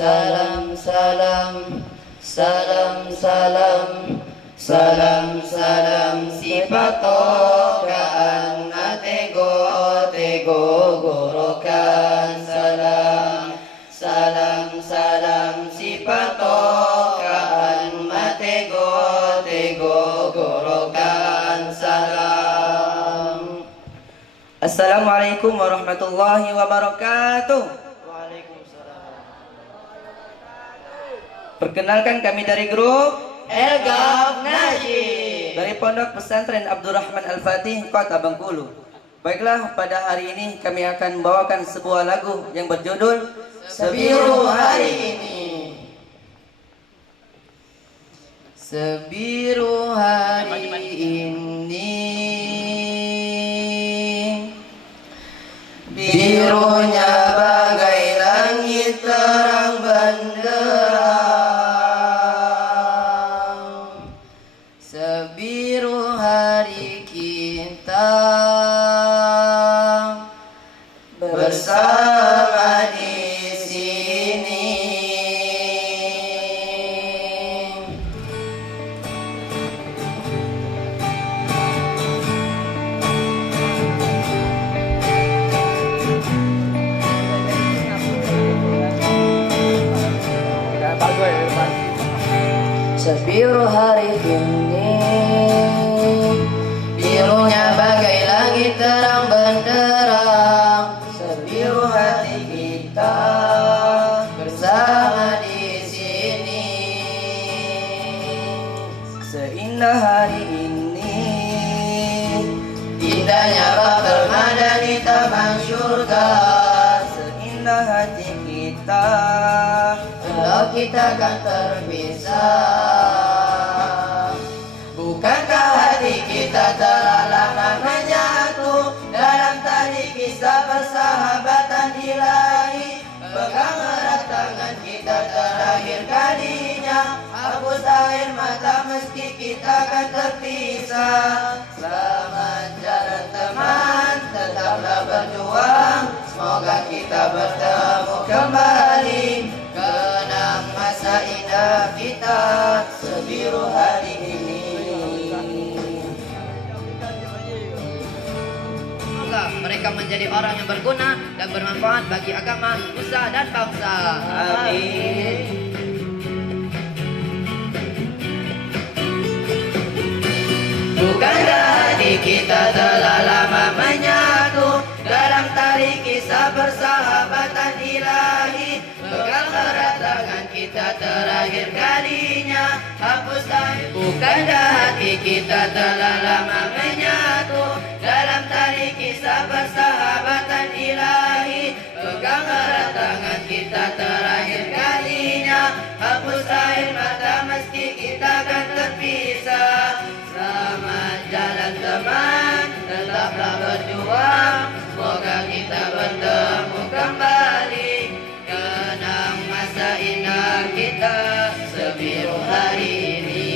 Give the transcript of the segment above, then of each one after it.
Salam salam, salam salam, salam salam sipatokaan atego tego gorokan salam. Salam salam sipatokaan matego tego gorokan salam. Assalamualaikum warahmatullahi wabarakatuh. Perkenalkan, kami dari grup Elgaf Najib dari Pondok Pesantren Abdurrahman Al-Fatih, Kota Bengkulu. Baiklah, pada hari ini kami akan membawakan sebuah lagu yang berjudul Sebiru Hari Ini. Sebiru hari ini, birunya bagai langit terang benderang. Sebiru hari kita bersama di sini. Sebiru hari ini, birunya bagai langit terang benderang. Sebiru hati kita bersama di sini. Seindah hari ini, indahnya bakal madani taman surga. Seindah hati kita, kalau kita kan terpisah. Bukankah hati kita telah lama menyatu dalam tali kisah persahabatan ilahi? Pegang erat tangan kita terakhir kalinya, hapus air mata meski kita kan terpisah. Selamat jalan teman, tetaplah berjuang, semoga kita bertemu kembali. Kenang masa indah kita, sebiru hari ini. Semoga mereka menjadi orang yang berguna dan bermanfaat bagi agama, nusa dan bangsa. Amin. Bukankah hati kita telah lama menyatu dalam tali kisah persahabatan ilahi? Pegang erat tangan kita terakhir kalinya, hapus air. Bukankah hati kita telah lama menyatu dalam tali kisah persahabatan ilahi? Pegang erat tangan kita terakhir kalinya, hapus air mata meski kita kan terpisah. Selamat jalan teman, tetaplah berjuang, semoga kita bertemu kembali. Kenang masa indah kita, sebiru hari ini.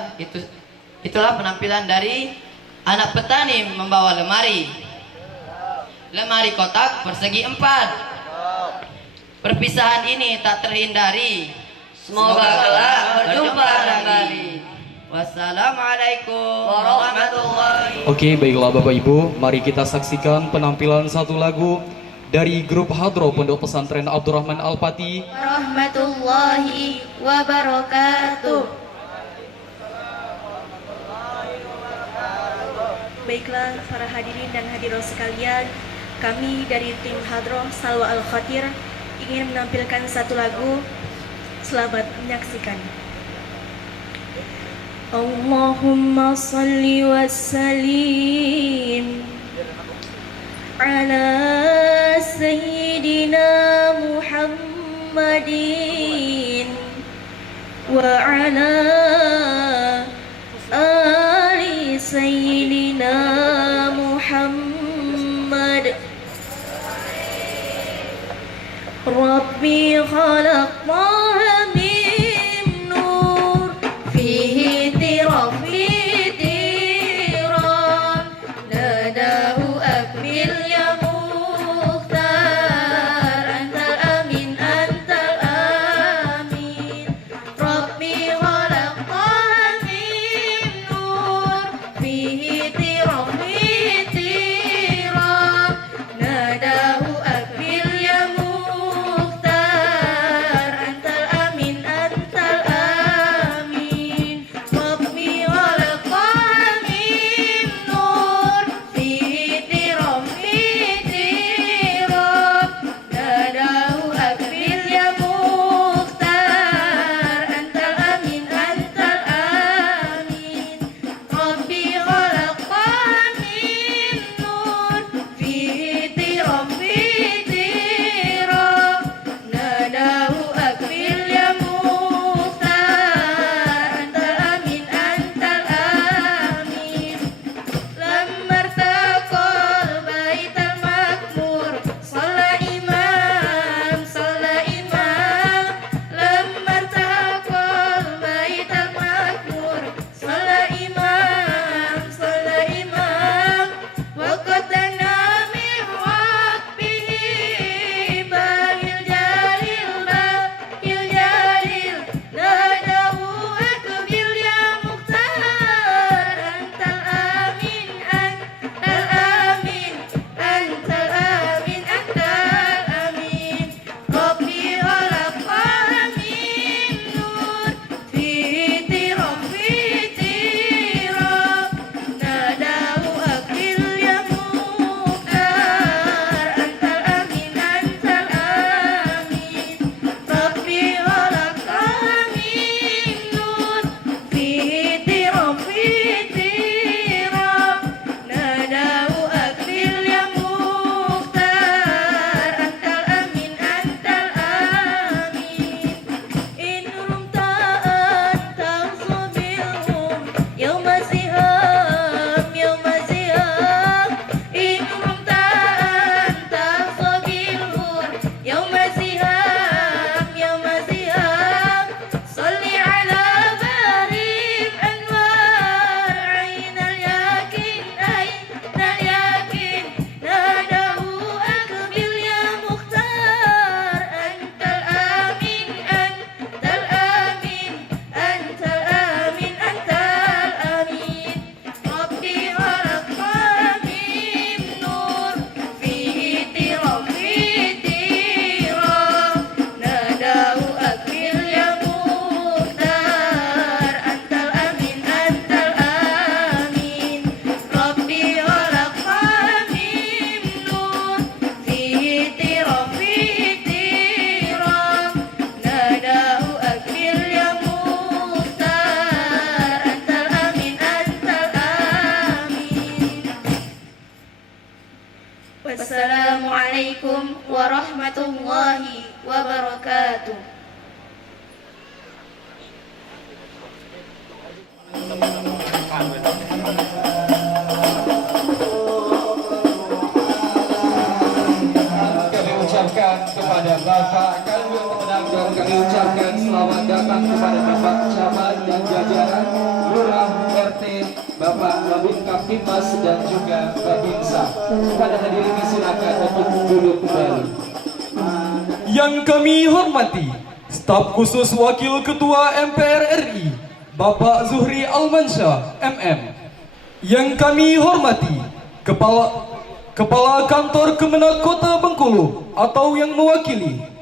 Alhamdulillah, itulah penampilan dari anak petani membawa lemari. Lemari kotak persegi 4. Perpisahan ini tak terhindari. Semoga kelak berjumpa kembali. Wassalamualaikum warahmatullahi. Oke, baiklah Bapak Ibu, mari kita saksikan penampilan satu lagu dari grup Hadro Pondok Pesantren Abdurrahman Al-Pati. Warahmatullahi wabarakatuh. Baiklah para hadirin dan hadirat sekalian, kami dari tim Hadroh Salwa Al-Khatir ingin menampilkan satu lagu. Selamat menyaksikan. Allahumma salli wa sallim ala sayyidina Muhammadin wa ala ali sayyidina Muhammad. Rabbi khalaqtaha min nur fihi tirafih tiran nadahu akmil ya mukhtar antal amin antal amin. Rabbi khalaqtaha min nur fihi tirafih tiran nadahu akmil ya mukhtar mengucapkan selamat datang kepada Bapak Camat dan jajaran Lurah RT, Bapak Babin Kaptimas dan juga Babinsa. Pada hadirin silakan untuk duduk kembali. Yang kami hormati staf khusus Wakil Ketua MPR RI Bapak Zuhri Almansyah MM. Yang kami hormati Kepala Kantor Kemenak Kota Bengkulu atau yang mewakili.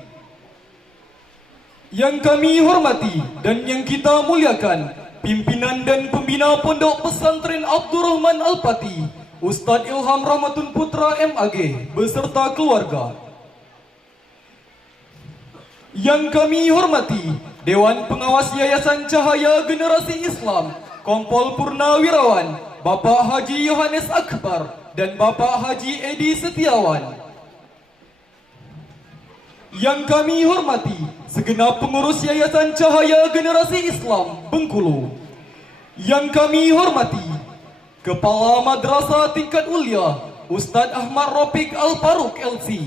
Yang kami hormati dan yang kita muliakan pimpinan dan pembina Pondok Pesantren Abdurrahman Al-Pati, Ustadz Ilham Rahmatun Putra MAG beserta keluarga. Yang kami hormati Dewan Pengawas Yayasan Cahaya Generasi Islam Kompol Purnawirawan Bapak Haji Yohanes Akbar dan Bapak Haji Edi Setiawan. Yang kami hormati segenap pengurus Yayasan Cahaya Generasi Islam Bengkulu. Yang kami hormati Kepala Madrasah Tingkat Ulia Ustadz Ahmad Rafiq Al-Faruq LC.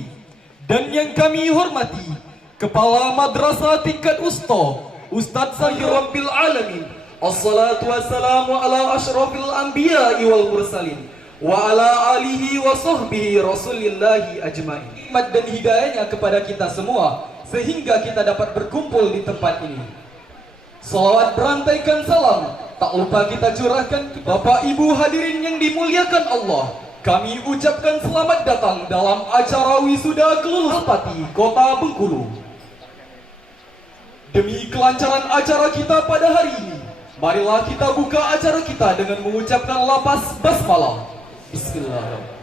Dan yang kami hormati Kepala Madrasah Tingkat Usta Ustadz Sahir Rabbil Alamin. Assalatu wassalamu ala ashrafil anbiya'i wal mursalin wa ala alihi wa sahbihi rasulillahi ajma'in. Nikmat dan hidayahnya kepada kita semua sehingga kita dapat berkumpul di tempat ini. Salawat berantaikan salam tak lupa kita curahkan ke Bapak Ibu hadirin yang dimuliakan Allah. Kami ucapkan selamat datang dalam acara wisuda kelulusan Pati Kota Bengkulu. Demi kelancaran acara kita pada hari ini, marilah kita buka acara kita dengan mengucapkan lafaz basmalah. Bismillahirrahmanirrahim.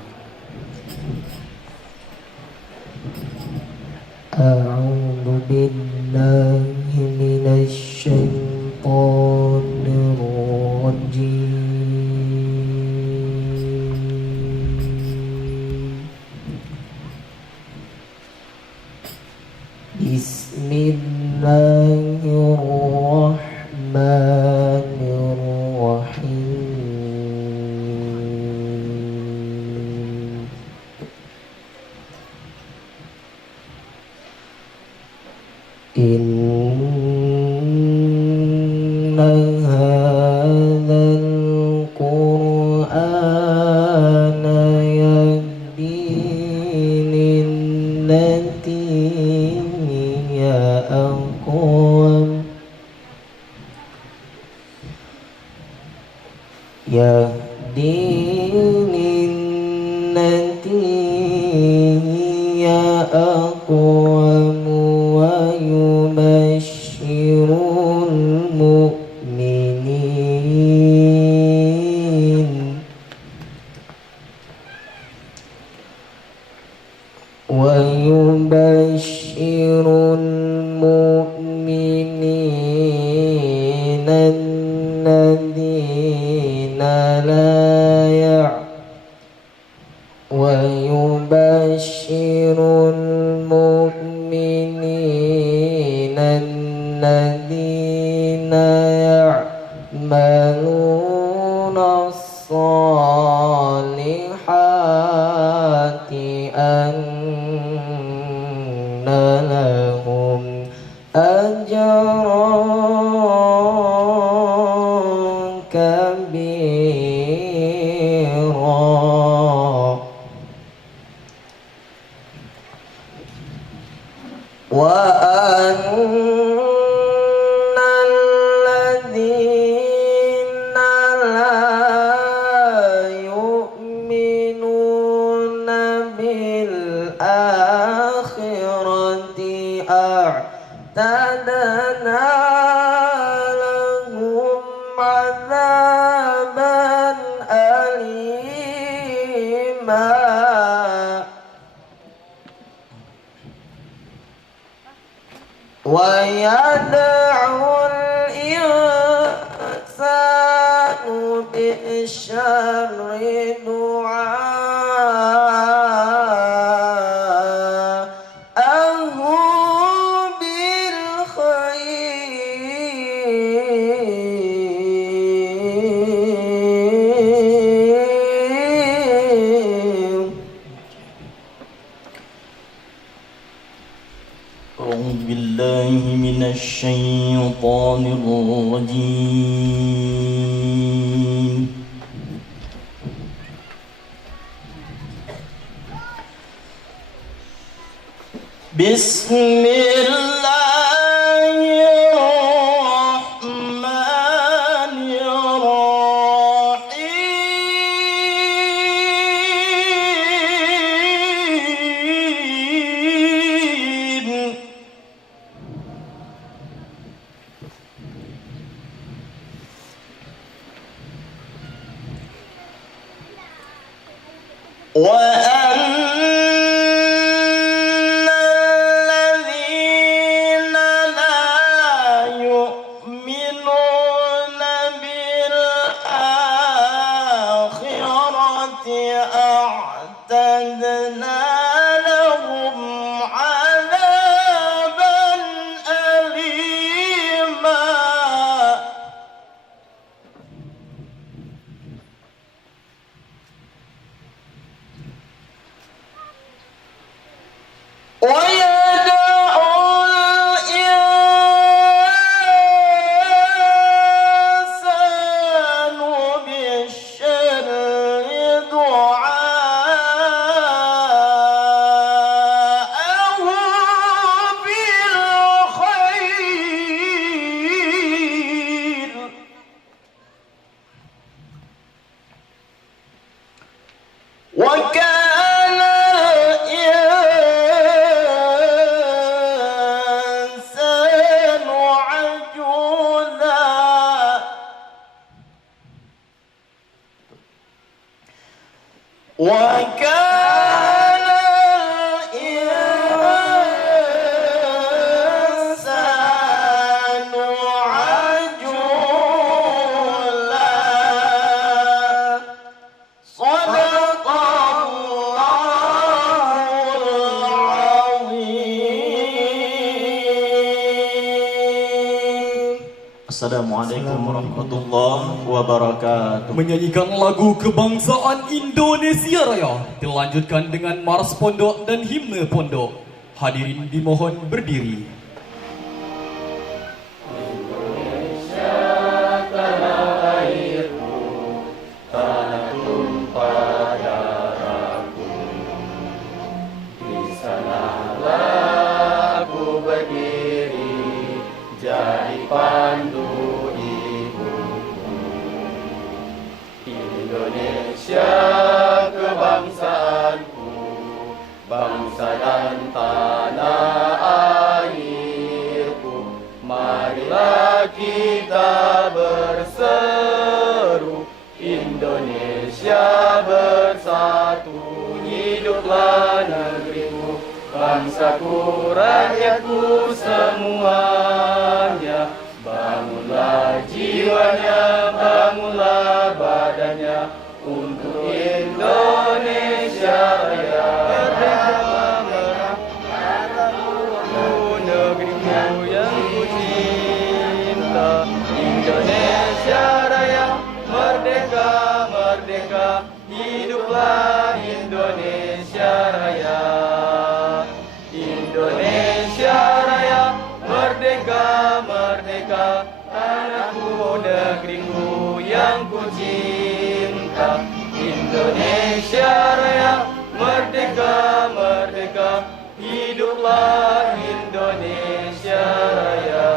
A'udzu billahi minasy syaithanir rajim. Bismillahirrahmanirrahim. Inna hadzal Qur'ana yahdi lillati hiya aqwam. Yahdi lillati hiya aqwam wa yubashshirul mu'minin الذين لا ويبشر المؤمنين الذين يعملون الصالحات أن لهم أجرا كبيرا وأن الذين لا يؤمنون بالآخرة أعتدنا لهم عذابا أليما ويدعو الإنسان بالشر دعاءه بالخير. أعوذ بالله من الشيطان الرجيم بسم الله الرحمن الرحيم وأن الذين لا يؤمنون بالآخرة أعتدنا لهم عذابا أليما ويدعو الإنسان بالشر دعاءه بالخير وكان الإنسان عجولا وكان الإنسان عجولا صدق الله العظيم. Assalamualaikum warahmatullahi wabarakatuh. Menyanyikan lagu kebangsaan Indonesia Raya dilanjutkan dengan mars pondok dan himne pondok. Hadirin dimohon berdiri. Indonesia kebangsaanku, bangsa dan tanah airku. Marilah kita berseru, Indonesia bersatu. Hiduplah negeriku, bangsaku, rakyatku semuanya. Bangunlah jiwanya, bangunlah badannya untuk Indonesia Raya. Negeriku yang ku cinta, Indonesia Raya, merdeka, merdeka, hiduplah Indonesia Raya. Indonesia Raya, merdeka, merdeka, tanahku, negeriku yang ku cinta. Indonesia Raya, merdeka, merdeka, hiduplah Indonesia Raya.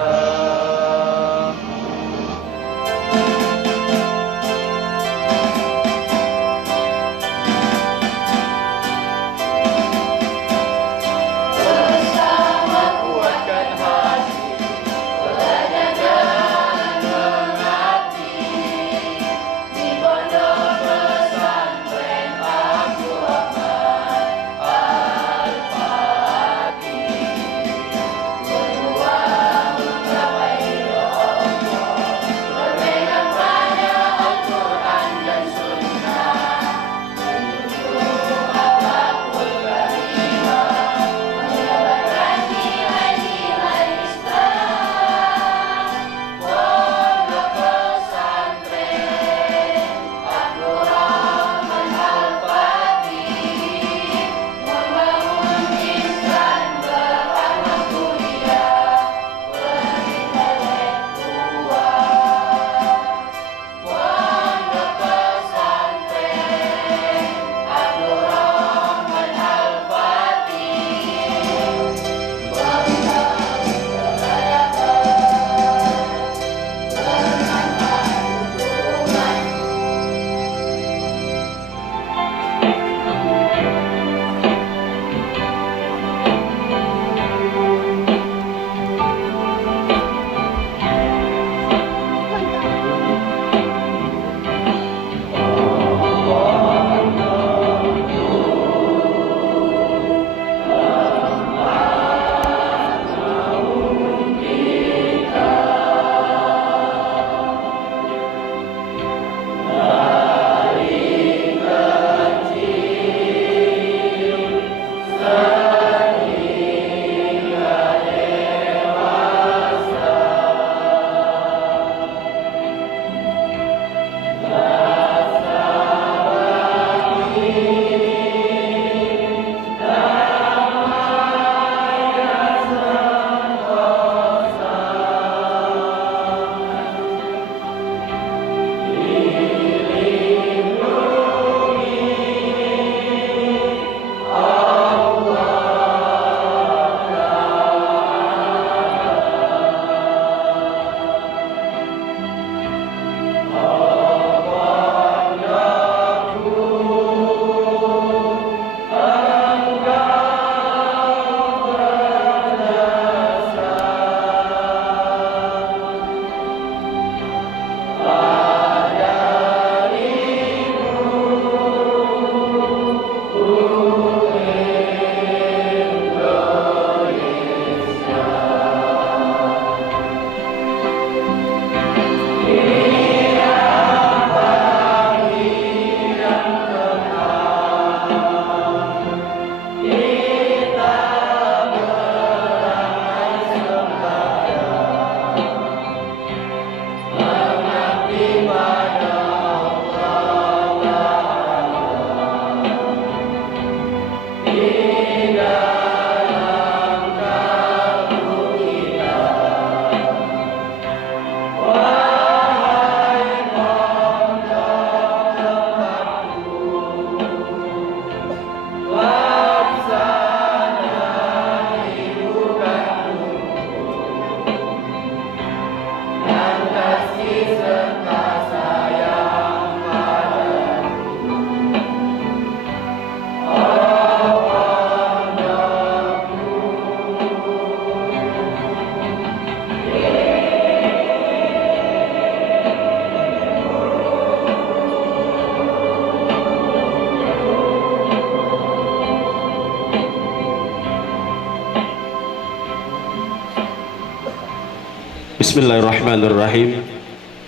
Bismillahirrahmanirrahim.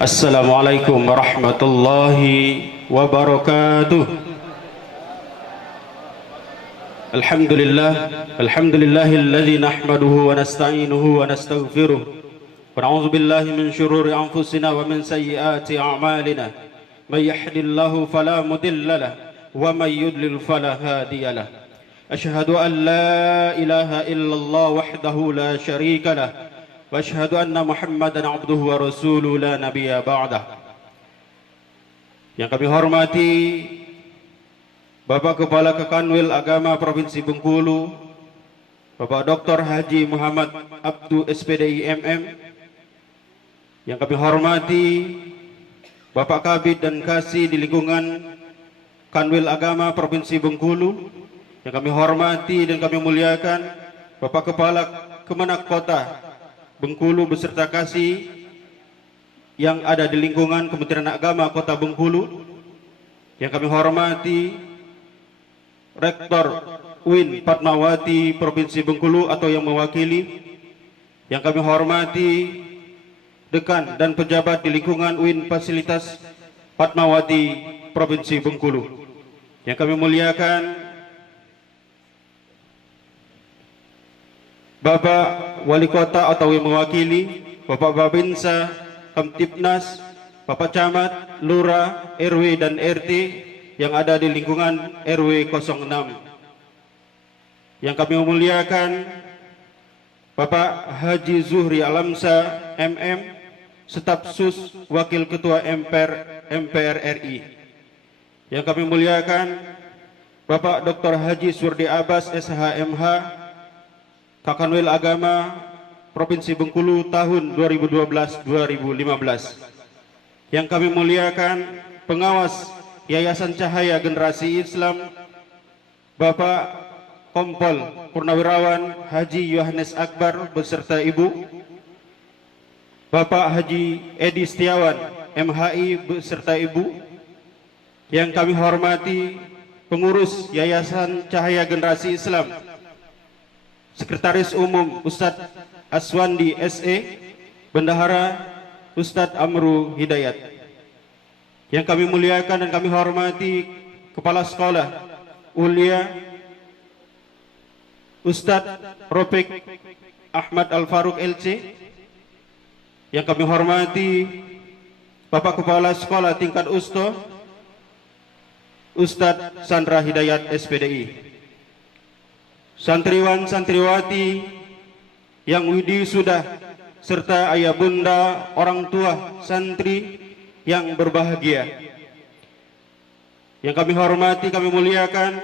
Assalamualaikum warahmatullahi wabarakatuh. Alhamdulillahilladzi nahmaduhu wa nasta'inuhu wa nastaghfiruh wa na'udzu billahi min syururi anfusina wa min sayyiati a'malina. May yahdihillahu fala mudilla lahu wa may yudlil fala hadiya lahu. Asyhadu an la ilaha illallah wahdahu la syarika lahu wa asyhadu anna Muhammadan abduhu wa rasuluhu la nabiyya ba'dah. Yang kami hormati Bapak Kepala Kekanwil Agama Provinsi Bengkulu, Bapak Dr. Haji Muhammad Abdu SPDI MM. Yang kami hormati Bapak Kabid dan Kasih di lingkungan Kanwil Agama Provinsi Bengkulu. Yang kami hormati dan kami muliakan Bapak Kepala Kemenak Kota Bengkulu beserta Kasih yang ada di lingkungan Kementerian Agama Kota Bengkulu. Yang kami hormati Rektor UIN Fatmawati Provinsi Bengkulu atau yang mewakili. Yang kami hormati Dekan dan pejabat di lingkungan UIN Fasilitas Fatmawati Provinsi Bengkulu. Yang kami muliakan Bapak Wali Kota atau yang mewakili, Bapak Babinsa, Kamtipnas, Bapak Camat, Lurah, RW dan RT yang ada di lingkungan RW 06. Yang kami memuliakan Bapak Haji Zuhri Alamsa MM, Staf Sus Wakil Ketua MPR RI. Yang kami muliakan Bapak Dr. Haji Surdi Abbas SHMH, Kakanwil Agama Provinsi Bengkulu tahun 2012-2015. Yang kami muliakan Pengawas Yayasan Cahaya Generasi Islam, Bapak Kompol Purnawirawan Haji Yohanes Akbar beserta Ibu, Bapak Haji Edi Setiawan MHI beserta Ibu. Yang kami hormati pengurus Yayasan Cahaya Generasi Islam, Sekretaris Umum Ustadz Aswandi SE, Bendahara Ustadz Amru Hidayat. Yang kami muliakan dan kami hormati Kepala Sekolah Ulia Ustadz Ropik Ahmad Al-Faruq LC. Yang kami hormati Bapak Kepala Sekolah Tingkat Usto Ustadz Sandra Hidayat SPDI. Santriwan santriwati yang wisuda serta ayah bunda orang tua santri yang berbahagia. Yang kami hormati, kami muliakan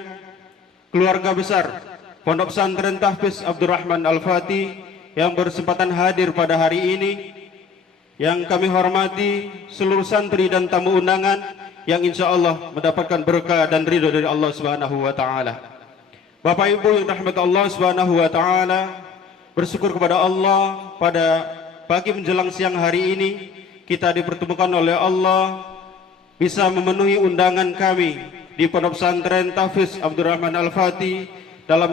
keluarga besar Pondok Pesantren Tahfiz Abdurrahman Al-Fatih yang bersempatan hadir pada hari ini. Yang kami hormati seluruh santri dan tamu undangan yang insya Allah mendapatkan berkah dan ridho dari Allah Subhanahu wa taala. Bapak Ibu yang dirahmati Allah Subhanahu wa taala, bersyukur kepada Allah pada pagi menjelang siang hari ini kita dipertemukan oleh Allah bisa memenuhi undangan kami di Pondok Pesantren Tahfiz Abdurrahman Al-Fatih dalam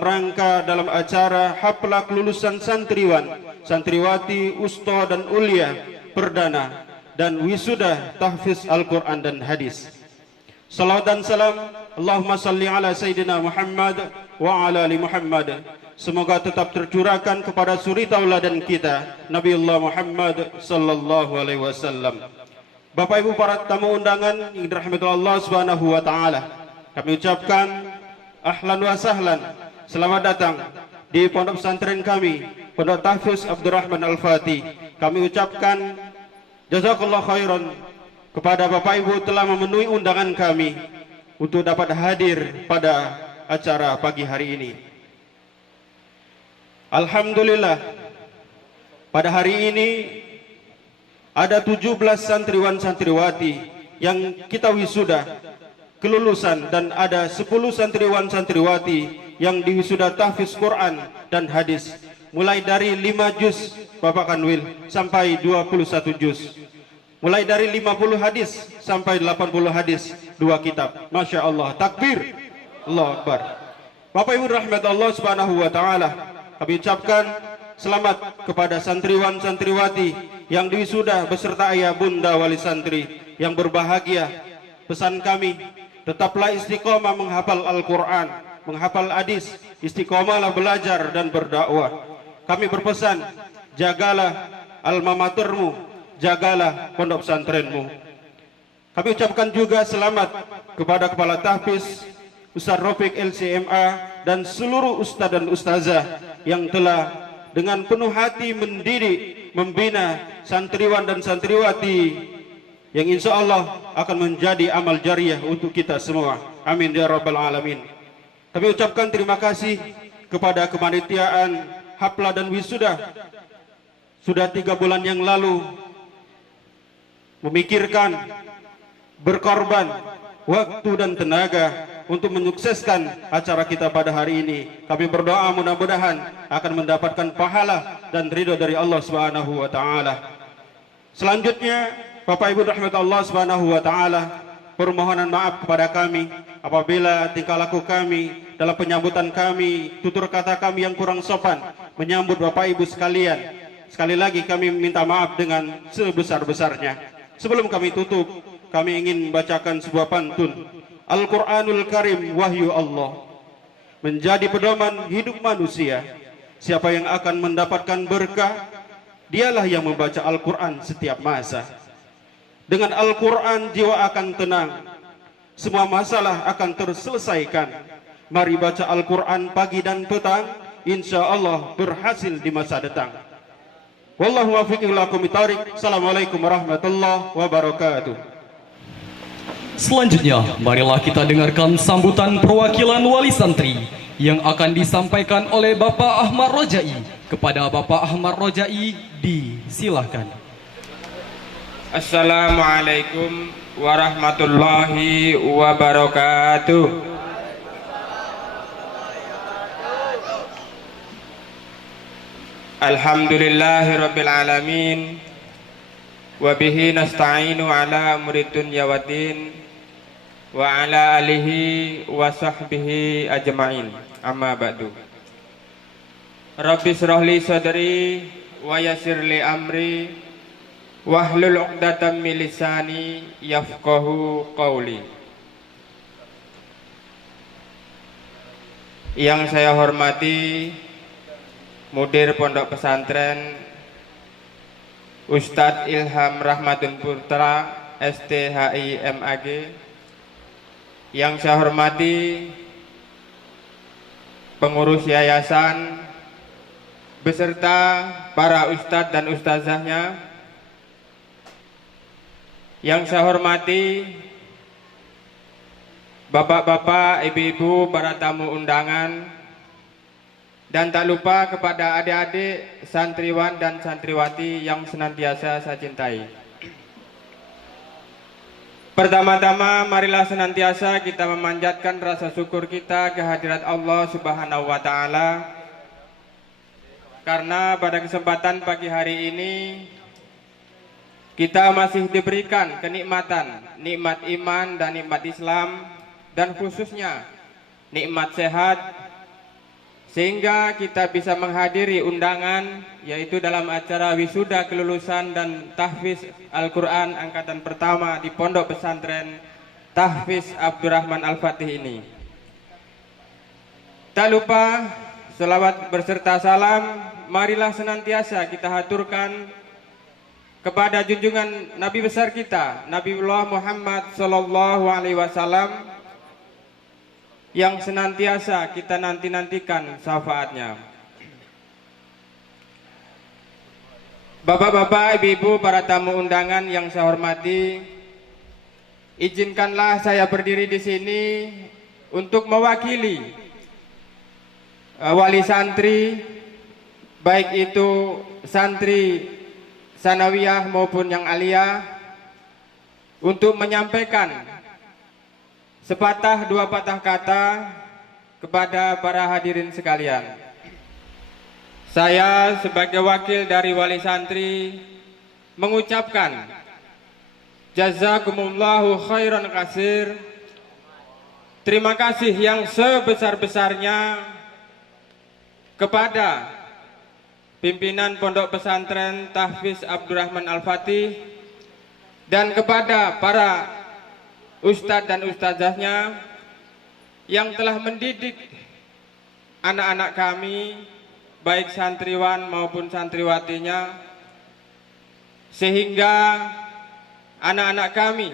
acara haflah kelulusan santriwan, santriwati, usto dan ulia perdana dan wisuda tahfiz Al-Quran dan hadis. Salawat dan salam Allahumma salli ala Sayyidina Muhammad wa ala ali Muhammad. Semoga tetap tercurahkan kepada suri tauladan kita Nabiullah Muhammad sallallahu alaihi wasallam. Bapak Ibu para tamu undangan yang dirahmati Allah Subhanahu wa taala, kami ucapkan ahlan wa sahlan, selamat datang di pondok pesantren kami, Pondok Tahfiz Abdurrahman Al-Fatih. Kami ucapkan jazakallahu khairan kepada Bapak Ibu telah memenuhi undangan kami untuk dapat hadir pada acara pagi hari ini. Alhamdulillah, pada hari ini ada 17 santriwan santriwati yang kita wisuda kelulusan dan ada 10 santriwan santriwati yang diwisuda tahfiz Quran dan hadis, mulai dari 5 juz Bapak Kanwil sampai 21 juz, mulai dari 50 hadis sampai 80 hadis, 2 kitab. Masya Allah, takbir, Allahu Akbar. Bapak Ibu rahmat Allah Subhanahu wa taala, kami ucapkan selamat kepada santriwan santriwati yang diwisuda beserta ayah bunda wali santri yang berbahagia. Pesan kami, tetaplah istiqomah menghafal Al-Quran, menghafal hadis, istiqomahlah belajar dan berdakwah. Kami berpesan, jagalah alma matermu, jagalah pondok pesantrenmu. Kami ucapkan juga selamat kepada Kepala Tahfiz Ustaz Rafiq LCMA dan seluruh ustaz dan ustazah yang telah dengan penuh hati mendidik, membina santriwan dan santriwati yang insya Allah akan menjadi amal jariah untuk kita semua. Amin ya rabbal alamin. Kami ucapkan terima kasih kepada kepanitiaan haflah dan wisuda. Sudah 3 bulan yang lalu memikirkan, berkorban waktu dan tenaga untuk menyukseskan acara kita pada hari ini. Kami berdoa mudah-mudahan akan mendapatkan pahala dan ridho dari Allah Subhanahu wa taala. Selanjutnya, Bapak Ibu rahmat Allah Subhanahu wa taala, permohonan maaf kepada kami apabila tingkah laku kami dalam penyambutan kami, tutur kata kami yang kurang sopan menyambut Bapak Ibu sekalian. Sekali lagi kami minta maaf dengan sebesar-besarnya. Sebelum kami tutup, kami ingin membacakan sebuah pantun. Al-Quranul Karim wahyu Allah menjadi pedoman hidup manusia. Siapa yang akan mendapatkan berkah, dialah yang membaca Al-Quran setiap masa. Dengan Al-Quran jiwa akan tenang, semua masalah akan terselesaikan. Mari baca Al-Quran pagi dan petang, insya Allah berhasil di masa datang. Wallahu muwaffiq ila aqwamit thoriq. Assalamualaikum warahmatullahi wabarakatuh. Selanjutnya, marilah kita dengarkan sambutan perwakilan wali santri yang akan disampaikan oleh Bapak Ahmad Rojai. Kepada Bapak Ahmad Rojai, disilahkan. Assalamualaikum warahmatullahi wabarakatuh. Alhamdulillahirabbil alamin. Wa bihi nasta'inu ala umuri dunya waddin wa ala alihi wa sahbihi ajma'in. Amma ba'du. Rabbi shrah li sadri wa yassir li amri wahlul 'uqdatam min lisani yafqahu qawli. Yang saya hormati Mudir Pondok Pesantren Ustadz Ilham Rahmatun Putra STHI MAG, yang saya hormati pengurus yayasan beserta para ustadz dan ustazahnya, yang saya hormati bapak-bapak, ibu-ibu, para tamu undangan, dan tak lupa kepada adik-adik santriwan dan santriwati yang senantiasa saya cintai. Pertama-tama, marilah senantiasa kita memanjatkan rasa syukur kita kehadirat Allah Subhanahu wa taala, karena pada kesempatan pagi hari ini kita masih diberikan kenikmatan, nikmat iman dan nikmat Islam, dan khususnya nikmat sehat, sehingga kita bisa menghadiri undangan, yaitu dalam acara wisuda kelulusan dan tahfiz Al-Quran angkatan pertama di Pondok Pesantren Tahfiz Abdurrahman Al-Fatih ini. Tak lupa selawat berserta salam marilah senantiasa kita haturkan kepada junjungan Nabi besar kita, Nabiullah Muhammad sallallahu alaihi wasallam, yang senantiasa kita nanti-nantikan syafaatnya. Bapak-bapak, ibu-ibu, para tamu undangan yang saya hormati, izinkanlah saya berdiri di sini untuk mewakili wali santri, baik itu santri sanawiyah maupun yang aliyah, untuk menyampaikan sepatah dua patah kata kepada para hadirin sekalian. Saya sebagai wakil dari wali santri mengucapkan jazakumullahu khairan katsir. Terima kasih yang sebesar-besarnya kepada pimpinan Pondok Pesantren Tahfiz Abdurrahman Al-Fatih, dan kepada para ustadz dan ustazahnya yang telah mendidik anak-anak kami, baik santriwan maupun santriwatinya, sehingga anak-anak kami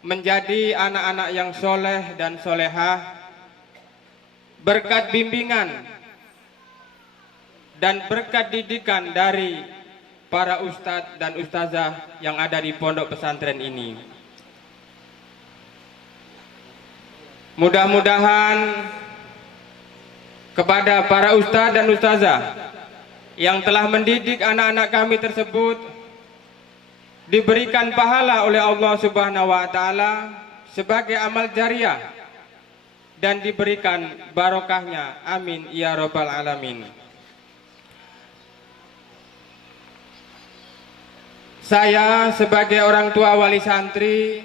menjadi anak-anak yang soleh dan solehah berkat bimbingan dan berkat didikan dari para ustadz dan ustazah yang ada di pondok pesantren ini. Mudah-mudahan kepada para ustadz dan ustazah yang telah mendidik anak-anak kami tersebut diberikan pahala oleh Allah Subhanahu wa taala sebagai amal jariah dan diberikan barokahnya. Amin ya rabbal alamin. Saya sebagai orang tua wali santri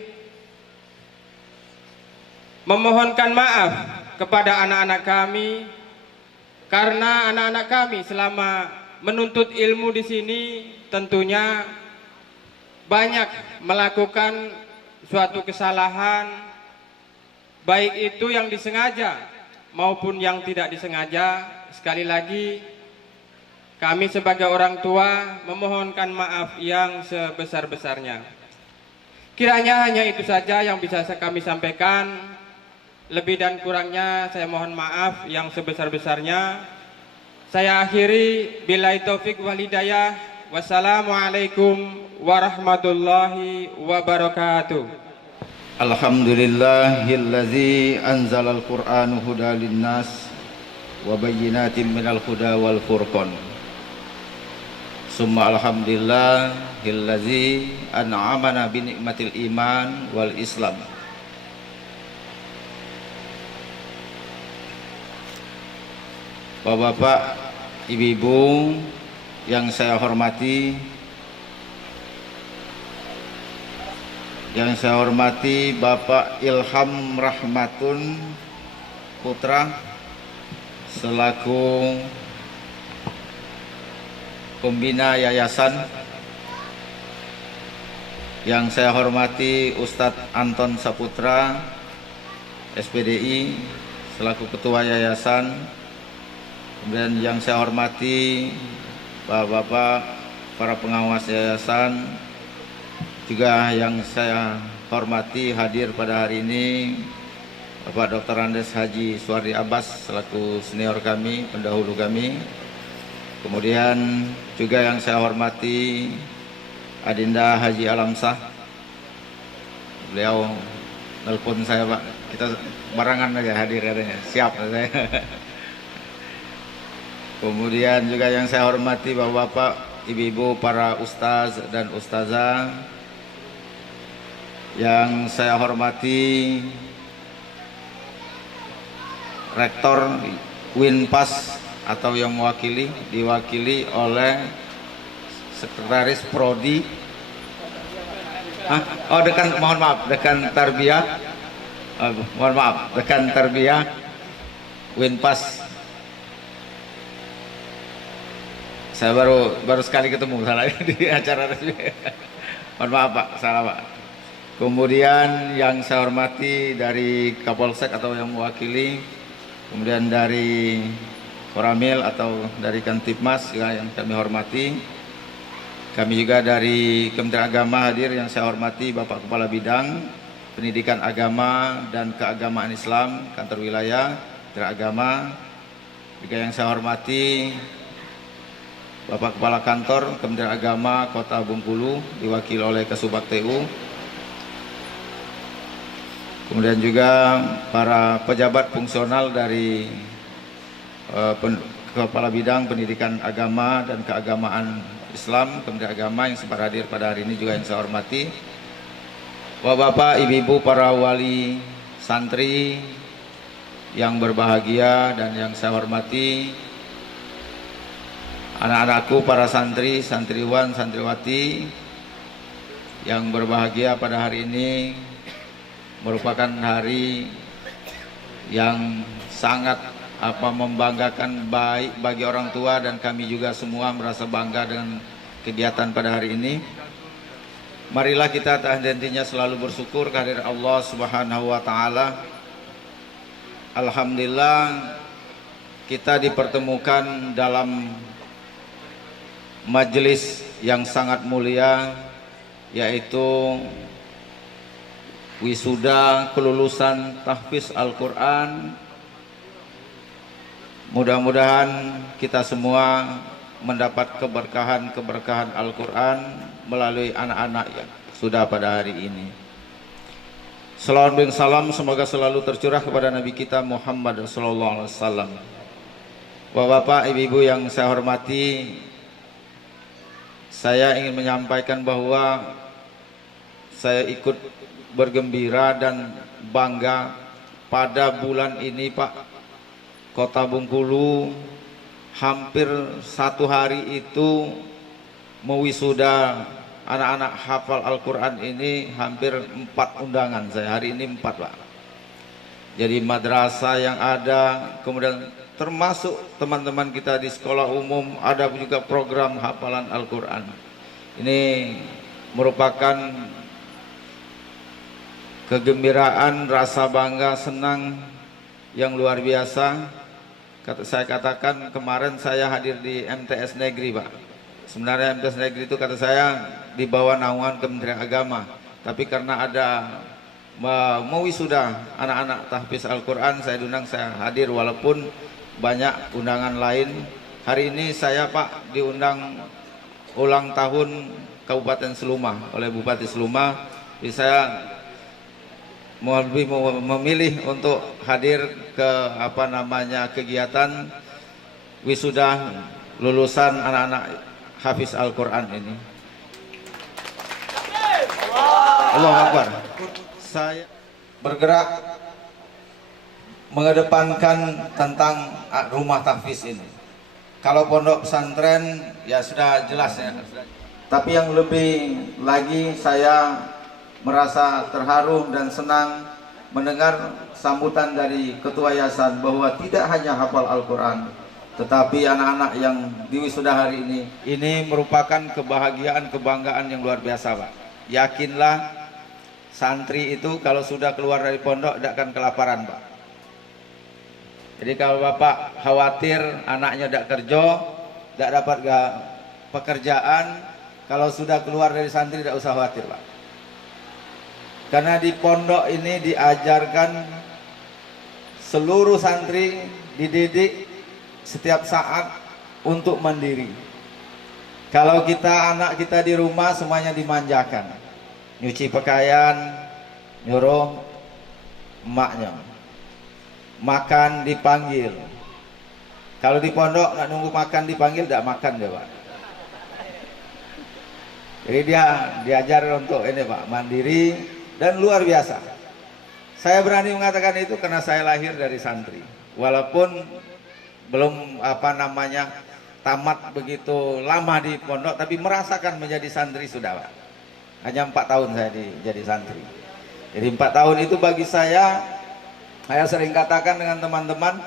memohonkan maaf kepada anak-anak kami karena anak-anak kami selama menuntut ilmu di sini tentunya banyak melakukan suatu kesalahan, baik itu yang disengaja maupun yang tidak disengaja. Sekali lagi kami sebagai orang tua memohonkan maaf yang sebesar-besarnya. Kiranya hanya itu saja yang bisa kami sampaikan. Lebih dan kurangnya saya mohon maaf yang sebesar-besarnya. Saya akhiri, billahi taufik wal hidayah. Wassalamualaikum warahmatullahi wabarakatuh. Alhamdulillahilladzi anzalal qur'ana hudan linnas wa bayyinatin minal huda wal furqan. Summa alhamdulillahilladzi an'amana bi nikmatil iman wal islam. Bapak-bapak, ibu-ibu yang saya hormati, Bapak Ilham Rahmatun Putra selaku pembina yayasan, yang saya hormati Ustadz Anton Saputra SPDI selaku ketua yayasan, kemudian yang saya hormati bapak-bapak para pengawas yayasan, juga yang saya hormati hadir pada hari ini Bapak Dr. Andes Haji Suwardi Abbas selaku senior kami, pendahulu kami. Kemudian juga yang saya hormati Adinda Haji Alamsah. Beliau nelpon saya, Pak, kita barengan aja hadir katanya. Siap saya. Kemudian juga yang saya hormati bapak-bapak, ibu-ibu, para ustaz dan ustazah. Yang saya hormati Rektor Winpas atau yang diwakili oleh Sekretaris Prodi. Dekan Tarbiyah. Dekan Tarbiyah Winpas. Saya baru sekali ketemu salah di acara resmi. Mohon maaf Pak, salah Pak. Kemudian yang saya hormati dari Kapolsek atau yang mewakili, kemudian dari Koramil atau dari Kantipmas yang kami hormati. Kami juga dari Kementerian Agama hadir yang saya hormati Bapak Kepala Bidang Pendidikan Agama dan Keagamaan Islam Kantor Wilayah Kementerian Agama. Juga yang saya hormati Bapak Kepala Kantor Kementerian Agama Kota Bengkulu diwakili oleh Kasubag TU. Kemudian juga para pejabat fungsional dari Kepala Bidang Pendidikan Agama dan Keagamaan Islam Kementerian Agama yang sempat hadir pada hari ini juga yang saya hormati. Bapak-bapak, ibu-ibu, para wali santri yang berbahagia dan yang saya hormati, anak-anakku, para santri, santriwan, santriwati yang berbahagia pada hari ini, merupakan hari yang sangat membanggakan baik bagi orang tua, dan kami juga semua merasa bangga dengan kegiatan pada hari ini. Marilah kita tak henti-hentinya selalu bersyukur kehadirat Allah Subhanahu wa taala. Alhamdulillah kita dipertemukan dalam majelis yang sangat mulia, yaitu wisuda kelulusan tahfiz Al-Quran. Mudah-mudahan kita semua mendapat keberkahan Al-Quran melalui anak-anak yang sudah pada hari ini. Salawat dan salam semoga selalu tercurah kepada Nabi kita Muhammad SAW. Bapak, ibu-ibu yang saya hormati, saya ingin menyampaikan bahwa saya ikut bergembira dan bangga pada bulan ini, Pak. Kota Bengkulu hampir satu hari itu mewisuda anak-anak hafal Al-Quran ini, hampir 4 undangan saya hari ini 4, Pak. Jadi madrasah yang ada, kemudian termasuk teman-teman kita di sekolah umum, ada juga program hafalan Al-Quran. Ini merupakan kegembiraan, rasa bangga, senang yang luar biasa. Saya katakan kemarin saya hadir di MTS Negeri, Pak. Sebenarnya MTS Negeri itu kata saya di bawah naungan Kementerian Agama, tapi karena ada mewisuda anak-anak tahfiz Al-Quran, saya diundang, saya hadir walaupun banyak undangan lain. Hari ini saya, Pak, diundang ulang tahun Kabupaten Seluma oleh Bupati Seluma. Jadi saya lebih memilih untuk hadir ke kegiatan wisuda lulusan anak-anak hafiz Al-Quran ini. Allahu Akbar. Saya bergerak mengedepankan tentang rumah tahfiz ini. Kalau pondok pesantren ya sudah jelas ya. Tapi yang lebih lagi saya merasa terharu dan senang mendengar sambutan dari Ketua Yayasan bahwa tidak hanya hafal Al-Quran, tetapi anak-anak yang diwisuda hari ini merupakan kebahagiaan, kebanggaan yang luar biasa, Pak. Yakinlah santri itu kalau sudah keluar dari pondok tidak akan kelaparan, Pak. Jadi kalau Bapak khawatir anaknya tidak kerja, tidak dapat pekerjaan, kalau sudah keluar dari santri tidak usah khawatir, Pak. Karena di pondok ini diajarkan seluruh santri dididik setiap saat untuk mandiri. Kalau anak kita di rumah semuanya dimanjakan, nyuci pakaian, nyuruh emaknya, makan dipanggil. Kalau di pondok nggak nunggu makan dipanggil, tidak makan deh, Pak. Jadi dia diajar untuk ini, Pak, mandiri dan luar biasa. Saya berani mengatakan itu karena saya lahir dari santri. Walaupun belum tamat begitu lama di pondok, tapi merasakan menjadi santri sudah, Pak. Hanya 4 tahun saya jadi santri. Jadi 4 tahun itu bagi saya sering katakan dengan teman-teman,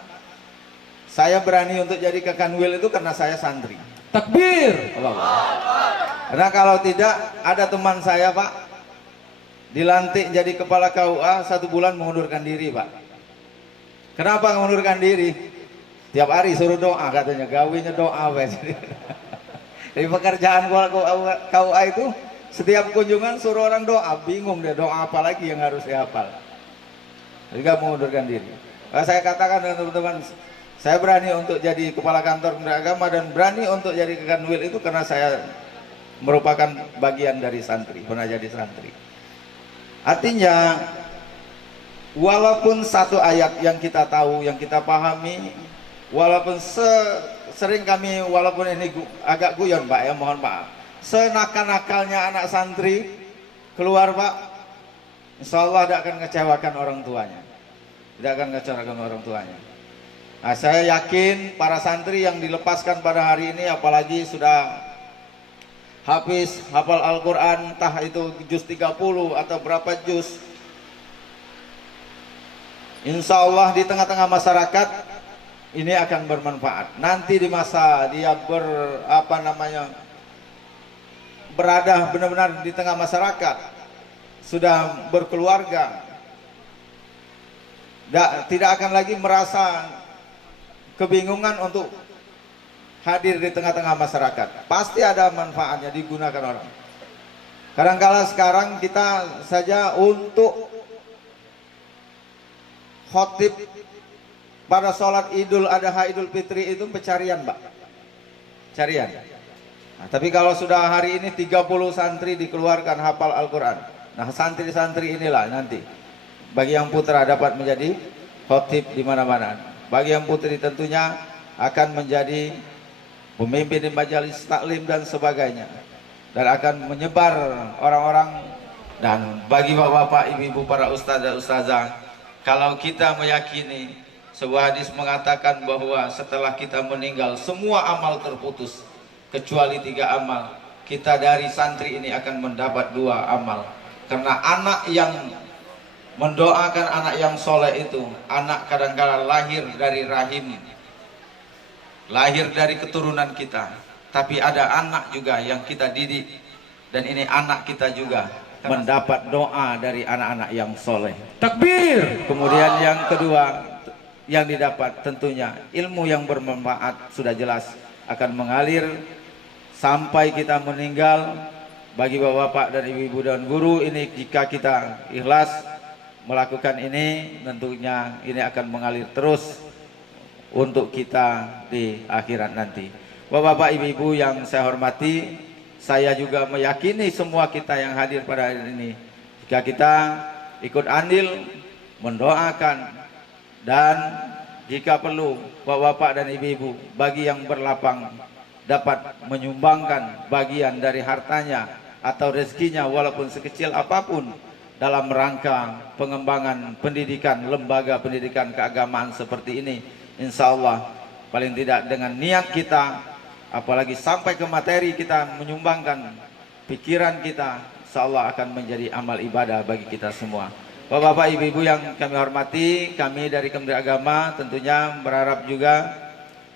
saya berani untuk jadi kekanwil itu karena saya santri. Takbir. Karena kalau tidak, ada teman saya, Pak, dilantik jadi kepala KUA 1 bulan mengundurkan diri, Pak. Kenapa mengundurkan diri? Tiap hari suruh doa, katanya gawinya doa. Jadi pekerjaan KUA itu setiap kunjungan suruh orang doa, bingung dia doa apa lagi yang harus dihafal. Jadi gak mengundurkan diri. Saya katakan dengan teman-teman, saya berani untuk jadi kepala kantor Kementerian Agama dan berani untuk jadi kekanwil itu karena saya merupakan bagian dari santri, pernah jadi santri. Artinya walaupun satu ayat yang kita tahu, yang kita pahami, walaupun sering kami, walaupun ini agak guyon, Pak, ya mohon maaf, senakal-nakalnya anak santri keluar, Pak, insya Allah tidak akan mengecewakan orang tuanya, tidak akan mengecewakan orang tuanya. Nah, saya yakin para santri yang dilepaskan pada hari ini, apalagi sudah hafiz, hafal Al-Quran, entah itu juz 30 atau berapa juz, insya Allah di tengah-tengah masyarakat ini akan bermanfaat. Nanti di masa dia berada benar-benar di tengah masyarakat, sudah berkeluarga, tidak akan lagi merasa kebingungan untuk hadir di tengah-tengah masyarakat. Pasti ada manfaatnya digunakan orang. Kadang-kala sekarang kita saja untuk khotib pada sholat Idul Adha, Idul Fitri itu pencarian, Mbak. Carian. Nah, tapi kalau sudah hari ini 30 santri dikeluarkan hafal Al-Quran. Nah, santri-santri inilah nanti bagi yang putra dapat menjadi khotib di mana-mana. Bagi yang putri tentunya akan menjadi pemimpin di majelis taklim dan sebagainya. Dan akan menyebar orang-orang. Dan bagi bapak-bapak, ibu-ibu, para ustaz dan ustazah, kalau kita meyakini sebuah hadis mengatakan bahwa setelah kita meninggal semua amal terputus kecuali 3 amal, kita dari santri ini akan mendapat 2 amal. Karena anak yang mendoakan anak yang soleh itu, anak kadang-kala lahir dari rahim, lahir dari keturunan kita, tapi ada anak juga yang kita didik, dan ini anak kita juga mendapat doa dari anak-anak yang soleh. Takbir. Kemudian yang kedua yang didapat tentunya ilmu yang bermanfaat, sudah jelas akan mengalir sampai kita meninggal. Bagi bapak-bapak dan ibu-ibu dan guru ini, jika kita ikhlas melakukan ini, tentunya ini akan mengalir terus untuk kita di akhirat nanti. Bapak-bapak, ibu-ibu yang saya hormati, saya juga meyakini semua kita yang hadir pada hari ini, jika kita ikut andil mendoakan, dan jika perlu bapak-bapak dan ibu-ibu bagi yang berlapang dapat menyumbangkan bagian dari hartanya atau rezekinya walaupun sekecil apapun dalam rangka pengembangan pendidikan, lembaga pendidikan keagamaan seperti ini. Insya Allah paling tidak dengan niat kita, apalagi sampai ke materi kita menyumbangkan pikiran kita, insya Allah akan menjadi amal ibadah bagi kita semua. Bapak-bapak, ibu-ibu yang kami hormati, kami dari Kementerian Agama tentunya berharap juga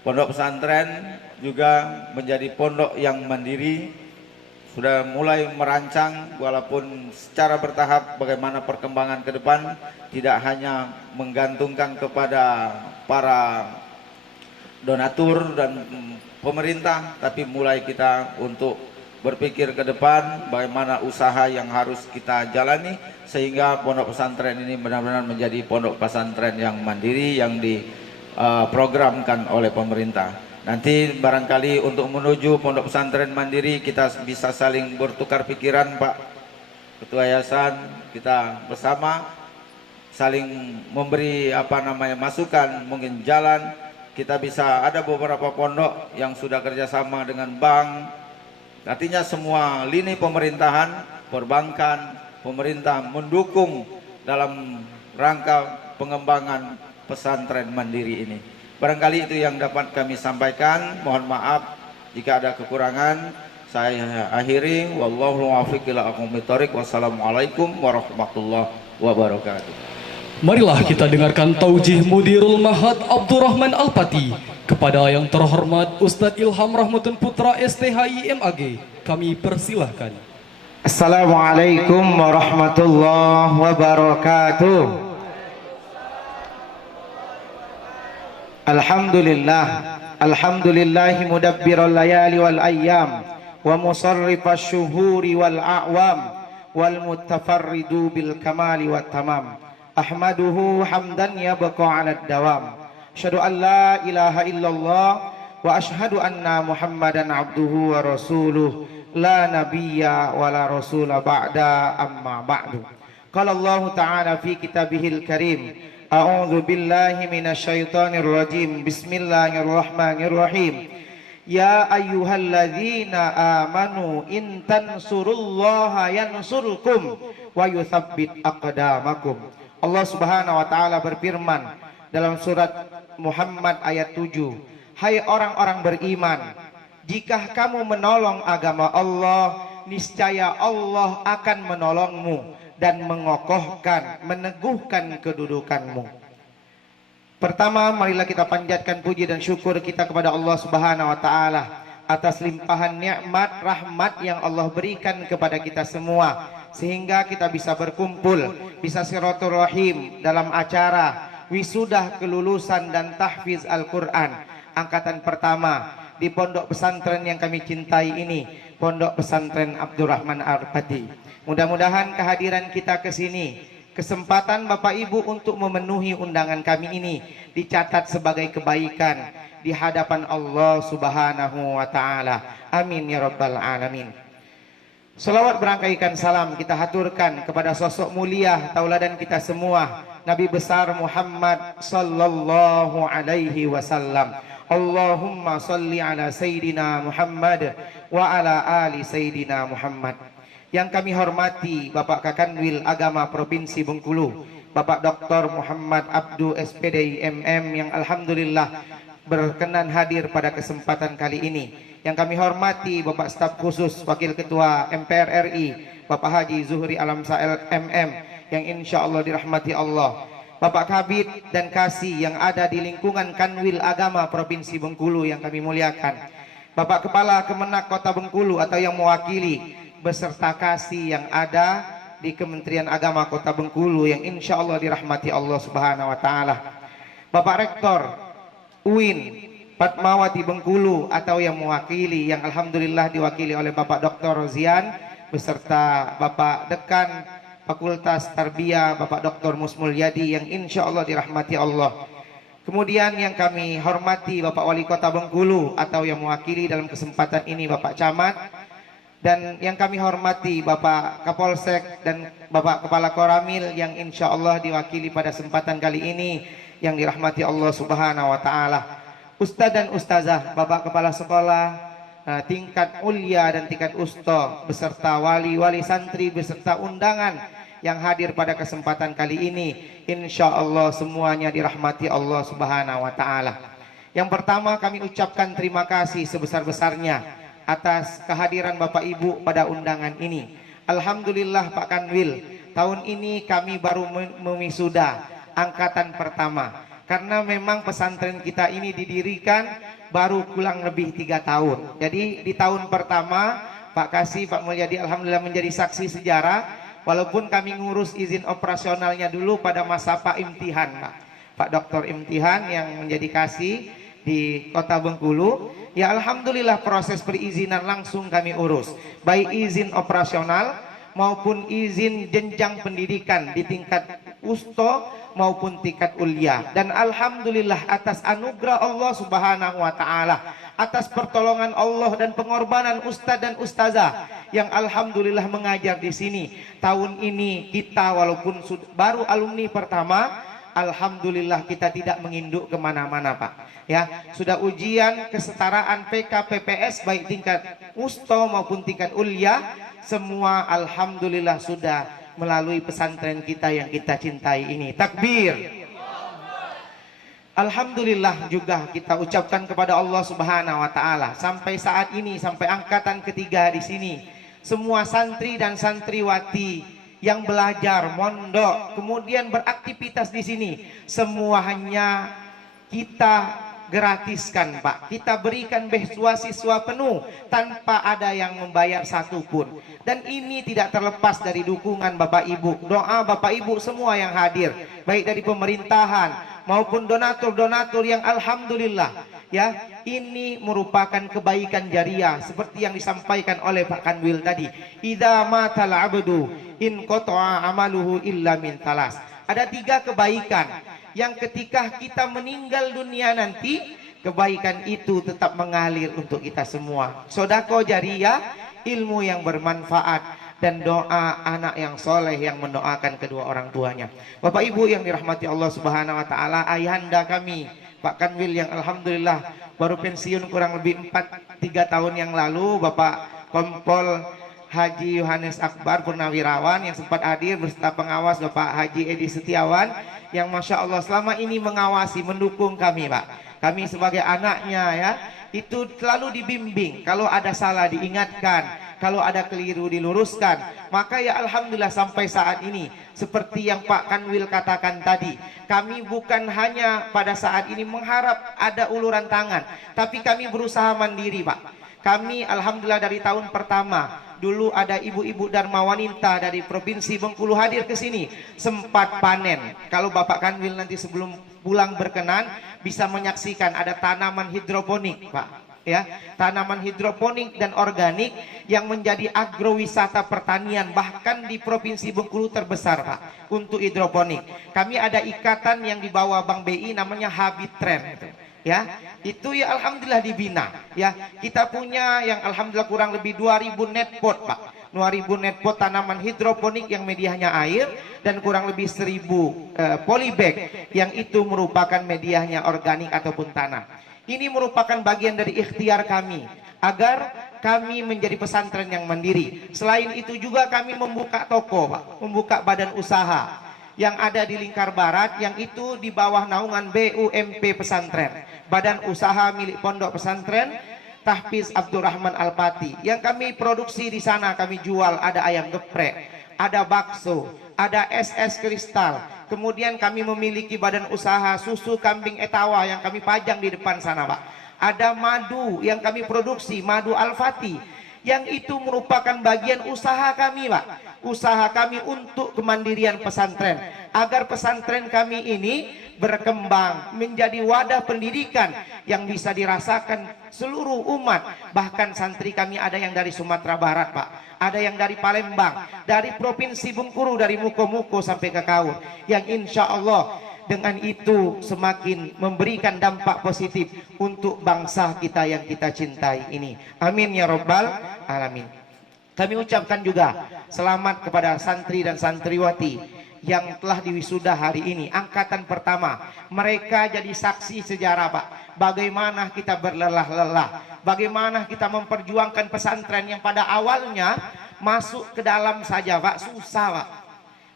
pondok pesantren juga menjadi pondok yang mandiri. Sudah mulai merancang walaupun secara bertahap bagaimana perkembangan ke depan, tidak hanya menggantungkan kepada para donatur dan pemerintah, tapi mulai kita untuk berpikir ke depan bagaimana usaha yang harus kita jalani sehingga pondok pesantren ini benar-benar menjadi pondok pesantren yang mandiri, yang diprogramkan oleh pemerintah. Nanti barangkali untuk menuju pondok pesantren mandiri kita bisa saling bertukar pikiran, Pak Ketua Yayasan, kita bersama saling memberi masukan, mungkin jalan. Kita bisa ada beberapa pondok yang sudah kerjasama dengan bank. Artinya semua lini pemerintahan, perbankan, pemerintah mendukung dalam rangka pengembangan pesantren mandiri ini. Barangkali itu yang dapat kami sampaikan. Mohon maaf jika ada kekurangan. Saya akhiri. Wallahu muwaffiq ila aqwamit thoriq. Wassalamualaikum warahmatullahi wabarakatuh. Marilah kita dengarkan taujih Mudirul Mahad Abdurrahman Al-Pati kepada yang terhormat Ustadz Ilham Rahmatun Putra STHI MAG. Kami persilahkan. Assalamualaikum warahmatullahi wabarakatuh. Alhamdulillah, alhamdulillahi mudabbiral layali wal ayyam wa musarrifasy syuhuri wal a'wam wal mutafarridu bil kamali wat tamam. Ahmaduhu hamdan yabqa 'alad dawam. Asyhadu an la ilaha illallah wa asyhadu anna Muhammadan abduhu wa rasuluh la nabiyya wa la rasula ba'da amma ba'du. Qala Allah ta'ala fi kitabihil karim, a'udzu billahi minasyaitonir rajim. Bismillahirrahmanirrahim. Ya ayyuhalladzina amanu in tansurullaha yansurkum wa yutsabbit aqdamakum. Allah Subhanahu wa taala berfirman dalam surat Muhammad ayat 7, hai orang-orang beriman, jika kamu menolong agama Allah, niscaya Allah akan menolongmu dan mengokohkan, meneguhkan kedudukanmu. Pertama, marilah kita panjatkan puji dan syukur kita kepada Allah Subhanahu wa taala atas limpahan nikmat rahmat yang Allah berikan kepada kita semua sehingga kita bisa berkumpul, bisa silaturahim dalam acara wisudah kelulusan dan tahfiz Al-Qur'an angkatan pertama di pondok pesantren yang kami cintai ini, Pondok Pesantren Abdurrahman Al-Fati. Mudah-mudahan kehadiran kita ke sini, kesempatan Bapak Ibu untuk memenuhi undangan kami ini dicatat sebagai kebaikan di hadapan Allah Subhanahu wa taala. Amin ya rabbal alamin. Selawat berangkaikan salam kita haturkan kepada sosok mulia tauladan kita semua, Nabi besar Muhammad sallallahu alaihi wasallam. Allahumma salli ala Sayyidina Muhammad wa ala ali Sayyidina Muhammad. Yang kami hormati Bapak Kakanwil Agama Provinsi Bengkulu, Bapak Dr. Muhammad Abdu SPD MM yang alhamdulillah berkenan hadir pada kesempatan kali ini. Yang kami hormati Bapak Staf Khusus Wakil Ketua MPR RI, Bapak Haji Zuhri Alamsa MM yang insya Allah dirahmati Allah. Bapak Kabid dan Kasih yang ada di lingkungan Kanwil Agama Provinsi Bengkulu yang kami muliakan. Bapak Kepala Kemenak Kota Bengkulu atau yang mewakili beserta Kasih yang ada di Kementerian Agama Kota Bengkulu yang insya Allah dirahmati Allah Subhanahu wa taala. Bapak Rektor UIN Fatmawati Bengkulu atau yang mewakili yang alhamdulillah diwakili oleh Bapak Dr. Rozian beserta Bapak Dekan Fakultas Tarbiyah Bapak Dr. Musmulyadi yang insya Allah dirahmati Allah. Kemudian yang kami hormati Bapak Wali Kota Bengkulu atau yang mewakili dalam kesempatan ini Bapak Camat, dan yang kami hormati Bapak Kapolsek dan Bapak Kepala Koramil yang insya Allah diwakili pada kesempatan kali ini yang dirahmati Allah Subhanahu wa taala. Ustadz dan Ustazah, Bapak Kepala Sekolah tingkat ulia dan tingkat usto beserta wali-wali santri beserta undangan yang hadir pada kesempatan kali ini, insya Allah semuanya dirahmati Allah Subhanahu wa taala. Yang pertama kami ucapkan terima kasih sebesar-besarnya atas kehadiran Bapak Ibu pada undangan ini. Alhamdulillah Pak Kanwil, tahun ini kami baru mewisuda angkatan pertama karena memang pesantren kita ini didirikan baru kurang lebih 3 tahun. Jadi di tahun pertama Pak Kasih, Pak Mulyadi alhamdulillah menjadi saksi sejarah, walaupun kami ngurus izin operasionalnya dulu pada masa Pak Imtihan, Pak Dr. Imtihan yang menjadi Kasih di Kota Bengkulu. Ya alhamdulillah proses perizinan langsung kami urus, baik izin operasional maupun izin jenjang pendidikan di tingkat usto maupun tingkat ulia. Dan alhamdulillah atas anugerah Allah Subhanahu wa taala, atas pertolongan Allah dan pengorbanan ustadz dan ustazah yang alhamdulillah mengajar di sini. Tahun ini kita walaupun baru alumni pertama, alhamdulillah kita tidak menginduk kemana-mana Pak. Ya, sudah ujian kesetaraan PK PPS baik tingkat usto maupun tingkat ulia, semua alhamdulillah sudah melalui pesantren kita yang kita cintai ini. Takbir. Alhamdulillah juga kita ucapkan kepada Allah Subhanahu wa taala sampai saat ini, sampai angkatan ketiga di sini, semua santri dan santriwati yang belajar mondok kemudian beraktivitas di sini semuanya kita gratiskan Pak. Kita berikan beasiswa penuh tanpa ada yang membayar satupun. Dan ini tidak terlepas dari dukungan Bapak Ibu, doa Bapak Ibu semua yang hadir, baik dari pemerintahan maupun donatur-donatur yang alhamdulillah ya, ini merupakan kebaikan jariah seperti yang disampaikan oleh Pak Kanwil tadi. Idza matal abdu in qata'a amaluhu illa min talas. Ada 3 kebaikan yang ketika kita meninggal dunia nanti, kebaikan itu tetap mengalir untuk kita semua. Sodako jariah, ilmu yang bermanfaat, dan doa anak yang soleh yang mendoakan kedua orang tuanya. Bapak Ibu yang dirahmati Allah Subhanahu wa taala, ayahanda kami Pak Kanwil yang alhamdulillah baru pensiun kurang lebih 3 tahun yang lalu, Bapak Kompol Haji Yohanes Akbar Purnawirawan yang sempat hadir beserta pengawas Bapak Haji Edi Setiawan yang Masya Allah selama ini mengawasi, mendukung kami Pak. Kami sebagai anaknya ya, itu selalu dibimbing, kalau ada salah diingatkan, kalau ada keliru diluruskan. Maka ya alhamdulillah sampai saat ini seperti yang Pak Kanwil katakan tadi, kami bukan hanya pada saat ini mengharap ada uluran tangan, tapi kami berusaha mandiri, Pak. Kami alhamdulillah dari tahun pertama dulu ada ibu-ibu Dharma Wanita dari Provinsi Bengkulu hadir ke sini, sempat panen. Kalau Bapak Kanwil nanti sebelum pulang berkenan bisa menyaksikan ada tanaman hidroponik, Pak. Ya, tanaman hidroponik dan organik yang menjadi agrowisata pertanian bahkan di Provinsi Bengkulu terbesar, Pak, untuk hidroponik. Kami ada ikatan yang dibawa Bank BI namanya Habitrend. Ya, itu ya alhamdulillah dibina. Ya, kita punya yang alhamdulillah kurang lebih 2000 netpot, Pak. 2000 netpot tanaman hidroponik yang medianya air dan kurang lebih 1000 polybag yang itu merupakan medianya organik ataupun tanah. Ini merupakan bagian dari ikhtiar kami agar kami menjadi pesantren yang mandiri. Selain itu juga kami membuka toko, Pak, membuka badan usaha yang ada di Lingkar Barat, yang itu di bawah naungan BUMP Pesantren, badan usaha milik Pondok Pesantren Tahfiz Abdurrahman Al-Pati. Yang kami produksi di sana kami jual, ada ayam geprek, ada bakso, ada es kristal. Kemudian kami memiliki badan usaha susu kambing etawa yang kami pajang di depan sana, Pak. Ada madu yang kami produksi, madu Al-Fati, yang itu merupakan bagian usaha kami, Pak. Usaha kami untuk kemandirian pesantren, agar pesantren kami ini berkembang menjadi wadah pendidikan yang bisa dirasakan seluruh umat. Bahkan santri kami ada yang dari Sumatera Barat, Pak, ada yang dari Palembang, dari Provinsi Bengkulu, dari Muko-Muko sampai ke Kaur, yang insya Allah dengan itu semakin memberikan dampak positif untuk bangsa kita yang kita cintai ini. Amin ya Rabbal Alamin. Kami ucapkan juga selamat kepada santri dan santriwati yang telah diwisuda hari ini, angkatan pertama. Mereka jadi saksi sejarah, Pak, bagaimana kita berlelah-lelah, bagaimana kita memperjuangkan pesantren yang pada awalnya masuk ke dalam saja, Pak, susah, Pak.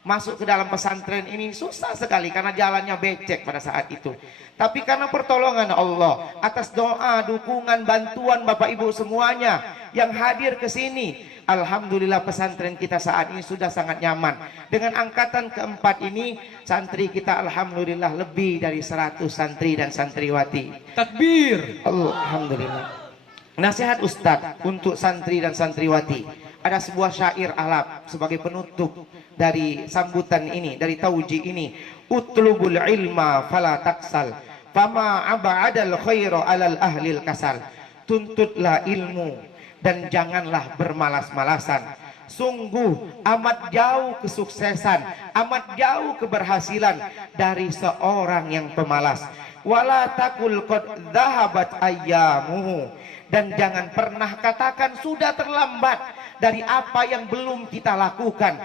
Masuk ke dalam pesantren ini susah sekali karena jalannya becek pada saat itu. Tapi karena pertolongan Allah, atas doa, dukungan, bantuan Bapak Ibu semuanya yang hadir ke sini, alhamdulillah pesantren kita saat ini sudah sangat nyaman. Dengan angkatan keempat ini, santri kita alhamdulillah lebih dari 100 santri dan santriwati. Takbir. Alhamdulillah. Nasihat Ustadz untuk santri dan santriwati. Ada sebuah syair Arab sebagai penutup dari sambutan ini, dari tauji ini. Utlubul ilma fala taksal, fama abadal khairu alal ahlil kasal. Tuntutlah ilmu dan janganlah bermalas-malasan. Sungguh amat jauh kesuksesan, amat jauh keberhasilan dari seorang yang pemalas. Wala takul qad dhahabat ayyamuhu, dan jangan pernah katakan sudah terlambat dari apa yang belum kita lakukan,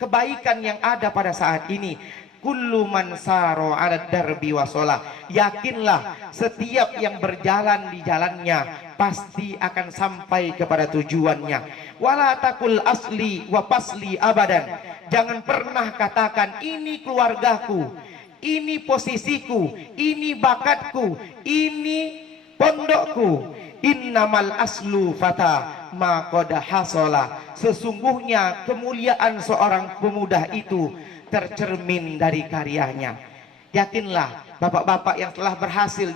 kebaikan yang ada pada saat ini. Kullu man saro ala darbi wasola, yakinlah setiap yang berjalan di jalannya pasti akan sampai kepada tujuannya. Wala takul asli wa pasli abadan, jangan pernah katakan ini keluargaku, ini posisiku, ini bakatku, ini pondokku. Innamal aslu fata ma qad hasola, sesungguhnya kemuliaan seorang pemuda itu tercermin dari karyanya. Yakinlah bapak-bapak yang telah berhasil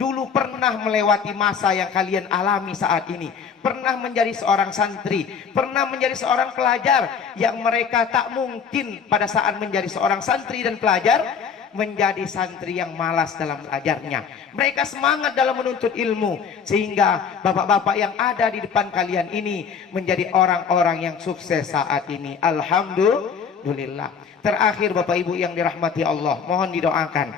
dulu pernah melewati masa yang kalian alami saat ini, pernah menjadi seorang santri, pernah menjadi seorang pelajar yang mereka tak mungkin pada saat menjadi seorang santri dan pelajar menjadi santri yang malas dalam belajarnya. Mereka semangat dalam menuntut ilmu, sehingga bapak-bapak yang ada di depan kalian ini menjadi orang-orang yang sukses saat ini. Alhamdulillah. Terakhir Bapak Ibu yang dirahmati Allah, mohon didoakan.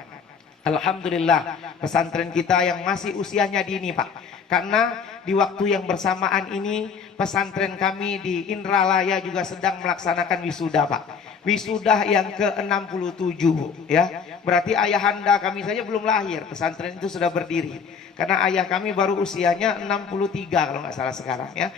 Alhamdulillah pesantren kita yang masih usianya dini, Pak, karena di waktu yang bersamaan ini pesantren kami di Indralaya juga sedang melaksanakan wisuda, Pak. Wisuda yang ke-67, ya. Berarti ayahanda kami saja belum lahir, pesantren itu sudah berdiri. Karena ayah kami baru usianya 63 kalau nggak salah sekarang, ya.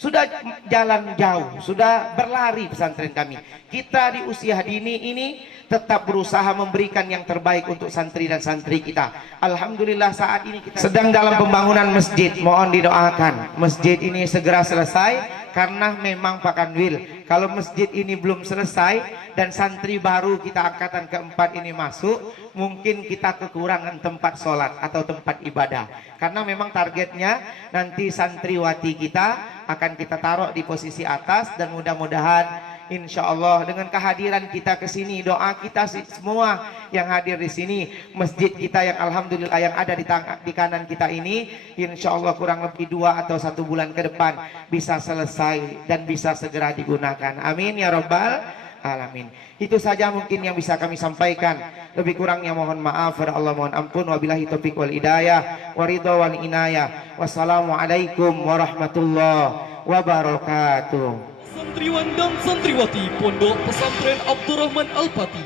sudah jalan jauh, sudah berlari pesantren kami. Kita di usia dini ini tetap berusaha memberikan yang terbaik untuk santri dan santri kita. Alhamdulillah saat ini kita sedang dalam pembangunan masjid. Mohon didoakan masjid ini segera selesai, karena memang Pak Kanwil, kalau masjid ini belum selesai dan santri baru kita angkatan keempat ini masuk, mungkin kita kekurangan tempat sholat atau tempat ibadah. Karena memang targetnya nanti santriwati kita akan kita taruh di posisi atas, dan mudah-mudahan insya Allah dengan kehadiran kita ke sini, doa kita semua yang hadir di sini, masjid kita yang alhamdulillah yang ada di kanan kita ini, insya Allah kurang lebih 2 atau 1 bulan ke depan bisa selesai dan bisa segera digunakan. Amin ya Rabbal Alamin. Itu saja mungkin yang bisa kami sampaikan. Lebih kurangnya mohon maaf, pada Allah mohon ampun. Wabillahi taufiq wal hidayah, waridho wal inayah. Wassalamualaikum warahmatullahi wabarakatuh. Santriwan dan santriwati Pondok Pesantren Abdurrahman Al-Fatih,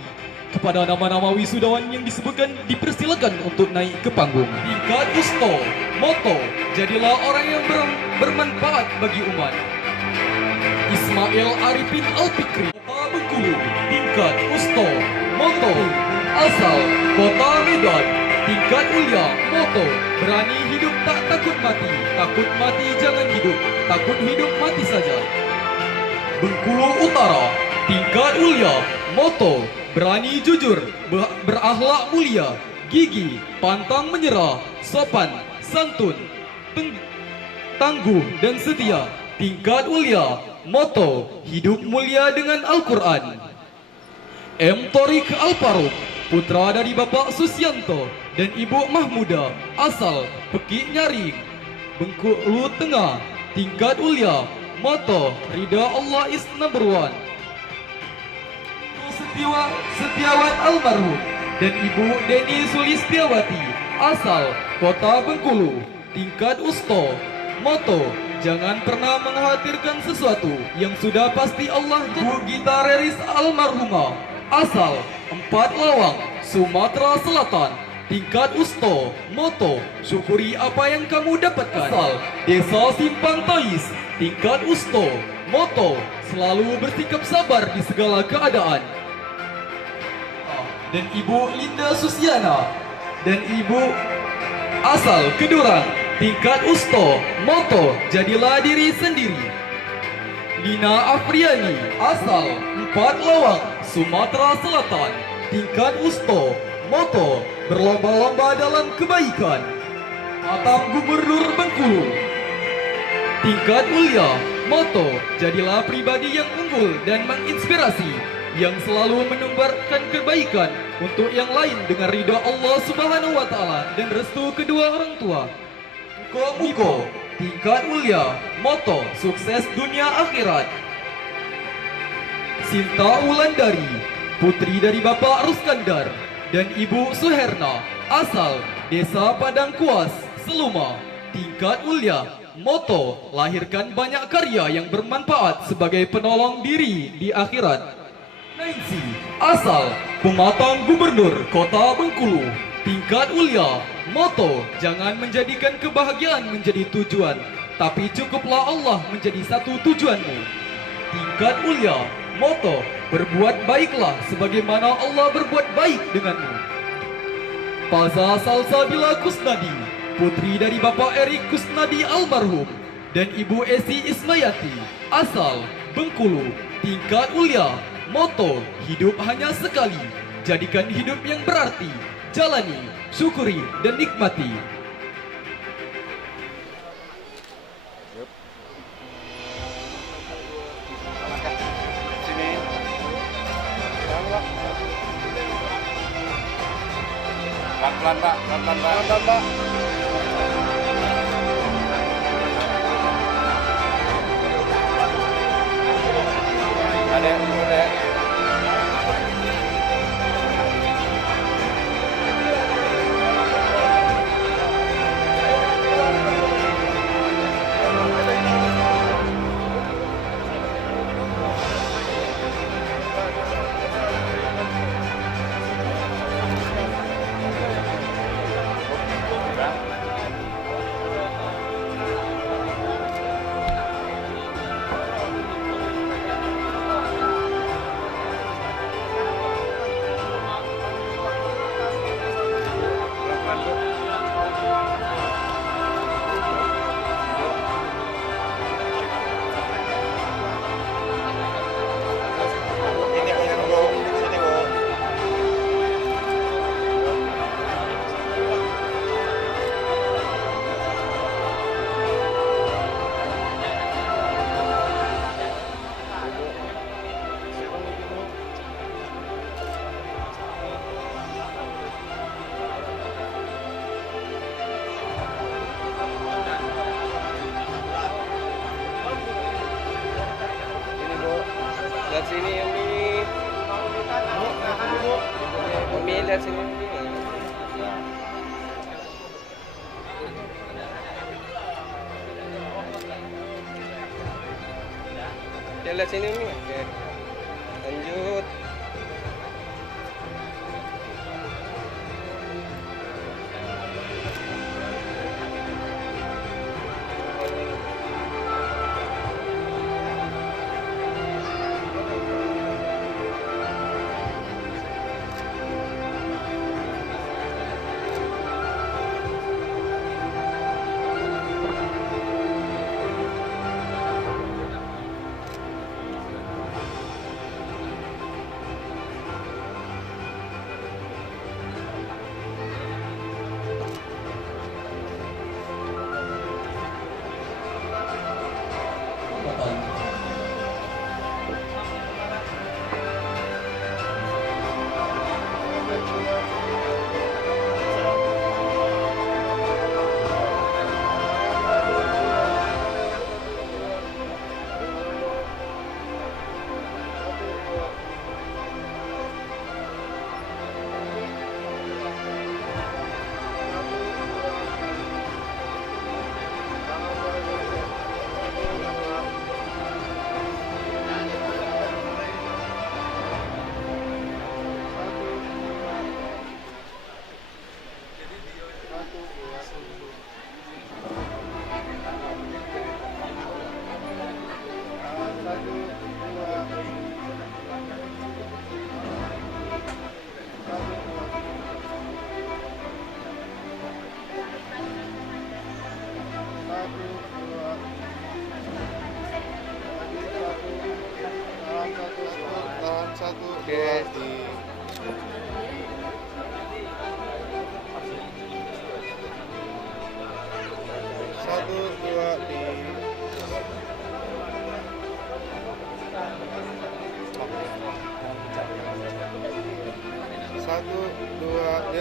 kepada nama-nama wisudawan yang disebutkan dipersilakan untuk naik ke panggung. Tingkat Usto, moto, jadilah orang yang bermanfaat bagi umat. Ismail Arifin Al-Fikri, Kota Bengkulu. Tingkat Usto, moto, asal Kota Medan. Tingkat Ulia, moto, berani hidup tak takut mati jangan hidup, takut hidup mati saja. Bengkulu Utara, tingkat Ulia, moto, berani jujur, berakhlak mulia, gigi, pantang menyerah, sopan, santun, tangguh dan setia. Tingkat Ulia, moto, hidup mulia dengan Al-Quran. M. Torik Al-Faruq, putra dari Bapak Susianto dan Ibu Mahmuda, asal Pekik Nyaring, Bengkulu Tengah. Tingkat Ulia, moto, ridha Allah is number one. Setiawat almarhum dan Ibu Deni Sulistiawati, asal Kota Bengkulu. Tingkat Usto, moto, jangan pernah mengkhawatirkan sesuatu yang sudah pasti Allah. Bu Gita Reris almarhumah, asal 4 Lawang, Sumatera Selatan. Tingkat Usto, moto, syukuri apa yang kamu dapatkan, asal Desa Simpang Tais. Tingkat Usto, moto, selalu bersikap sabar di segala keadaan. Dan Ibu Linda Susiana dan Ibu asal Kedurang. Tingkat Usto, moto, jadilah diri sendiri. Lina Afriani, asal 4 Lawang, Sumatera Selatan. Tingkat Usto, moto, berlomba-lomba dalam kebaikan. Mantan Gubernur Bengkulu. Tingkat Ulia, moto, jadilah pribadi yang unggul dan menginspirasi, yang selalu menebarkan kebaikan untuk yang lain dengan ridha Allah Subhanahu wa Ta'ala dan restu kedua orang tua. Muko, tingkat Ulia, moto, sukses dunia akhirat. Sinta Wulandari, putri dari Bapak Ruskandar dan Ibu Suherna, asal Desa Padang Kuas, Seluma. Tingkat Ulia, moto, lahirkan banyak karya yang bermanfaat sebagai penolong diri di akhirat. Nancy, asal Pematang Gubernur Kota Bengkulu. Tingkat Ulia, moto, jangan menjadikan kebahagiaan menjadi tujuan, tapi cukuplah Allah menjadi satu tujuanmu. Tingkat Ulia, moto, berbuat baiklah sebagaimana Allah berbuat baik denganmu. Faza Salsabila Kusnadi, putri dari Bapak Erik Kusnadi almarhum dan Ibu Esi Ismayati, asal Bengkulu. Tingkat Ulia, moto, hidup hanya sekali, jadikan hidup yang berarti, jalani, syukuri dan nikmati. Pelan-pelan, Pak. Pelan-pelan, Pak. Ada. Lihat sini Umi. Umi lihat sini Umi. Ya, lihat sini Umi. Oke. Lanjut.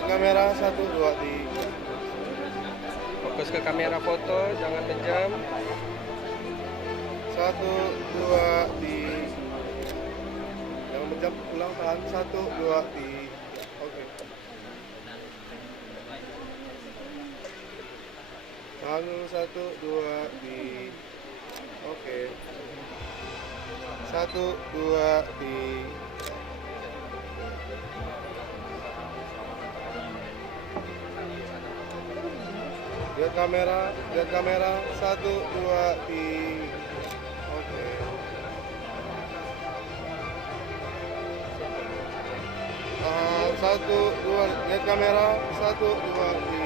Kamera 1, 2, di Fokus ke kamera foto, jangan kejam. 1, 2, di jangan kejam, ulang tahan 1, 2, di oke. Tahan dulu 1, 2, di oke. 1, 2, di lihat kamera 1, 2, di oke. Tahan 1, 2, lihat kamera 1, 2, di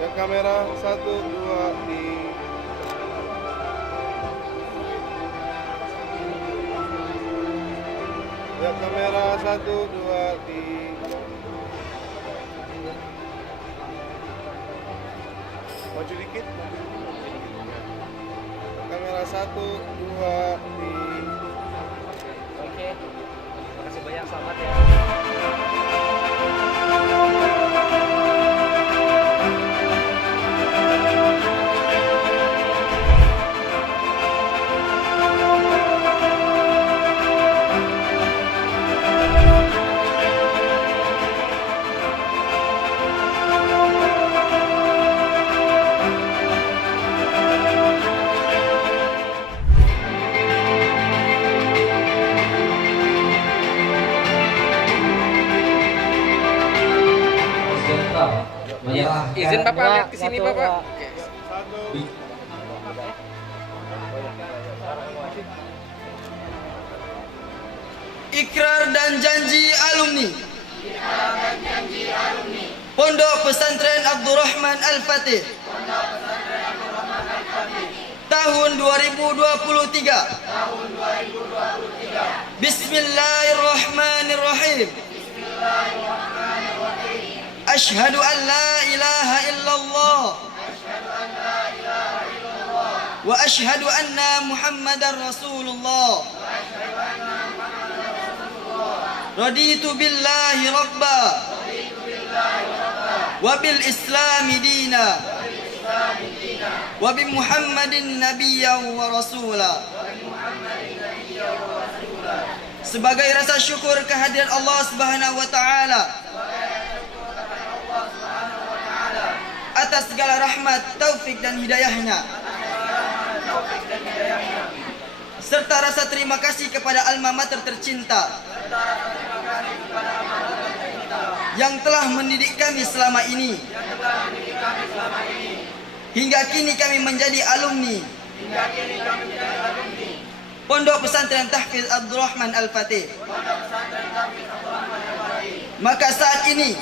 lihat kamera 1, 2, di lihat kamera 1, 2, di maju dikit. Kamera 1, 2, di Oke. Makasih banyak, selamat ya. Izin Bapak lihat ke sini Bapak. Oke. Ikrar dan janji alumni. Pondok Pesantren Abdurrahman Al-Fatih. Tahun 2023. Bismillahirrahmanirrahim. Asyhadu an la ilaha illallah. Wa asyhadu anna Muhammadar Rasulullah. Raditu billahi rabba wa bil islami dina وبمحمد نبيا ورسولا. Sebagai rasa syukur kehadiran Allah Subhanahu wa taala atas segala rahmat, taufik dan hidayahnya, serta rasa terima kasih kepada alma mater tercinta yang telah mendidik kami selama ini, hingga kini kami menjadi alumni Pondok Pesantren Tahfiz Abdurrahman Al-Fatih. Maka saat ini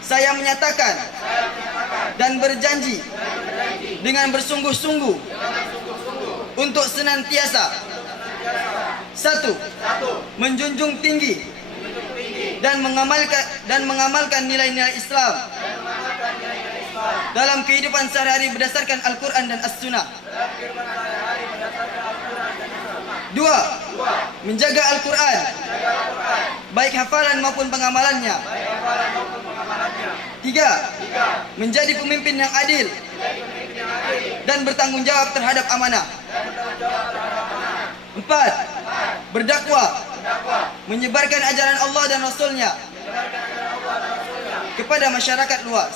saya menyatakan dan berjanji dengan bersungguh-sungguh untuk senantiasa satu, menjunjung tinggi dan mengamalkan nilai-nilai Islam dalam kehidupan sehari-hari berdasarkan Al-Quran dan As-Sunnah. Dua, menjaga Al-Quran baik hafalan maupun pengamalannya. Tiga, menjadi pemimpin yang adil dan bertanggung jawab terhadap amanah. Empat, berdakwah, menyebarkan ajaran Allah dan Rasulnya kepada masyarakat luas.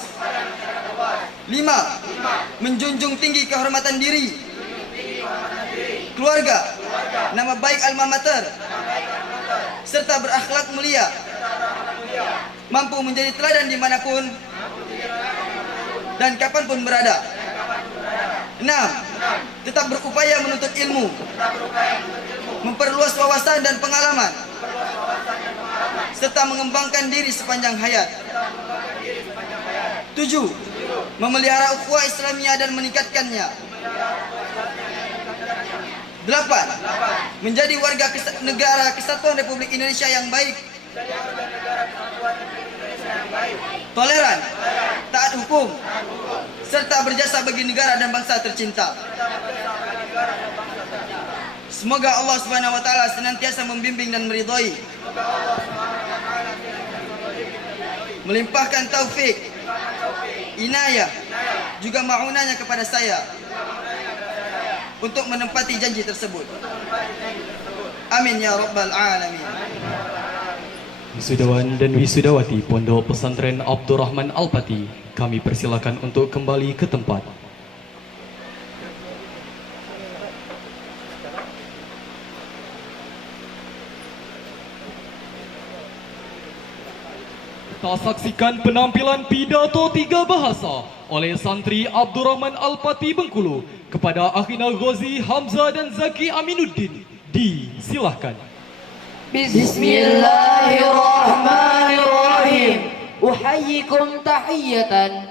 Lima, menjunjung tinggi kehormatan diri, keluarga, nama baik alma mater, serta berakhlak mulia, mampu menjadi teladan dimanapun dan kapanpun berada. 6. Tetap berupaya menuntut ilmu, memperluas wawasan dan pengalaman, serta mengembangkan diri sepanjang hayat. 7. Memelihara ukhuwah Islamiyah dan meningkatkannya. 8. Menjadi warga negara Kesatuan Republik Indonesia yang baik, toleran, taat hukum, serta berjasa bagi negara dan bangsa tercinta. Semoga Allah Subhanahu wa taala senantiasa membimbing dan meridhai, melimpahkan taufik, inayah, juga ma'unahnya kepada saya untuk menempati janji tersebut. Amin ya rabbal alamin. Wisudawan dan wisudawati Pondok Pesantren Abdurrahman Al-Fatih, kami persilakan untuk kembali ke tempat. Kita saksikan penampilan pidato 3 bahasa oleh santri Abdurrahman Al-Fatih Bengkulu kepada Akhina Ghazi Hamzah dan Zaki Aminuddin. Disilahkan. Bismillahirrahmanirrahim. Uhayyikum tahiyatan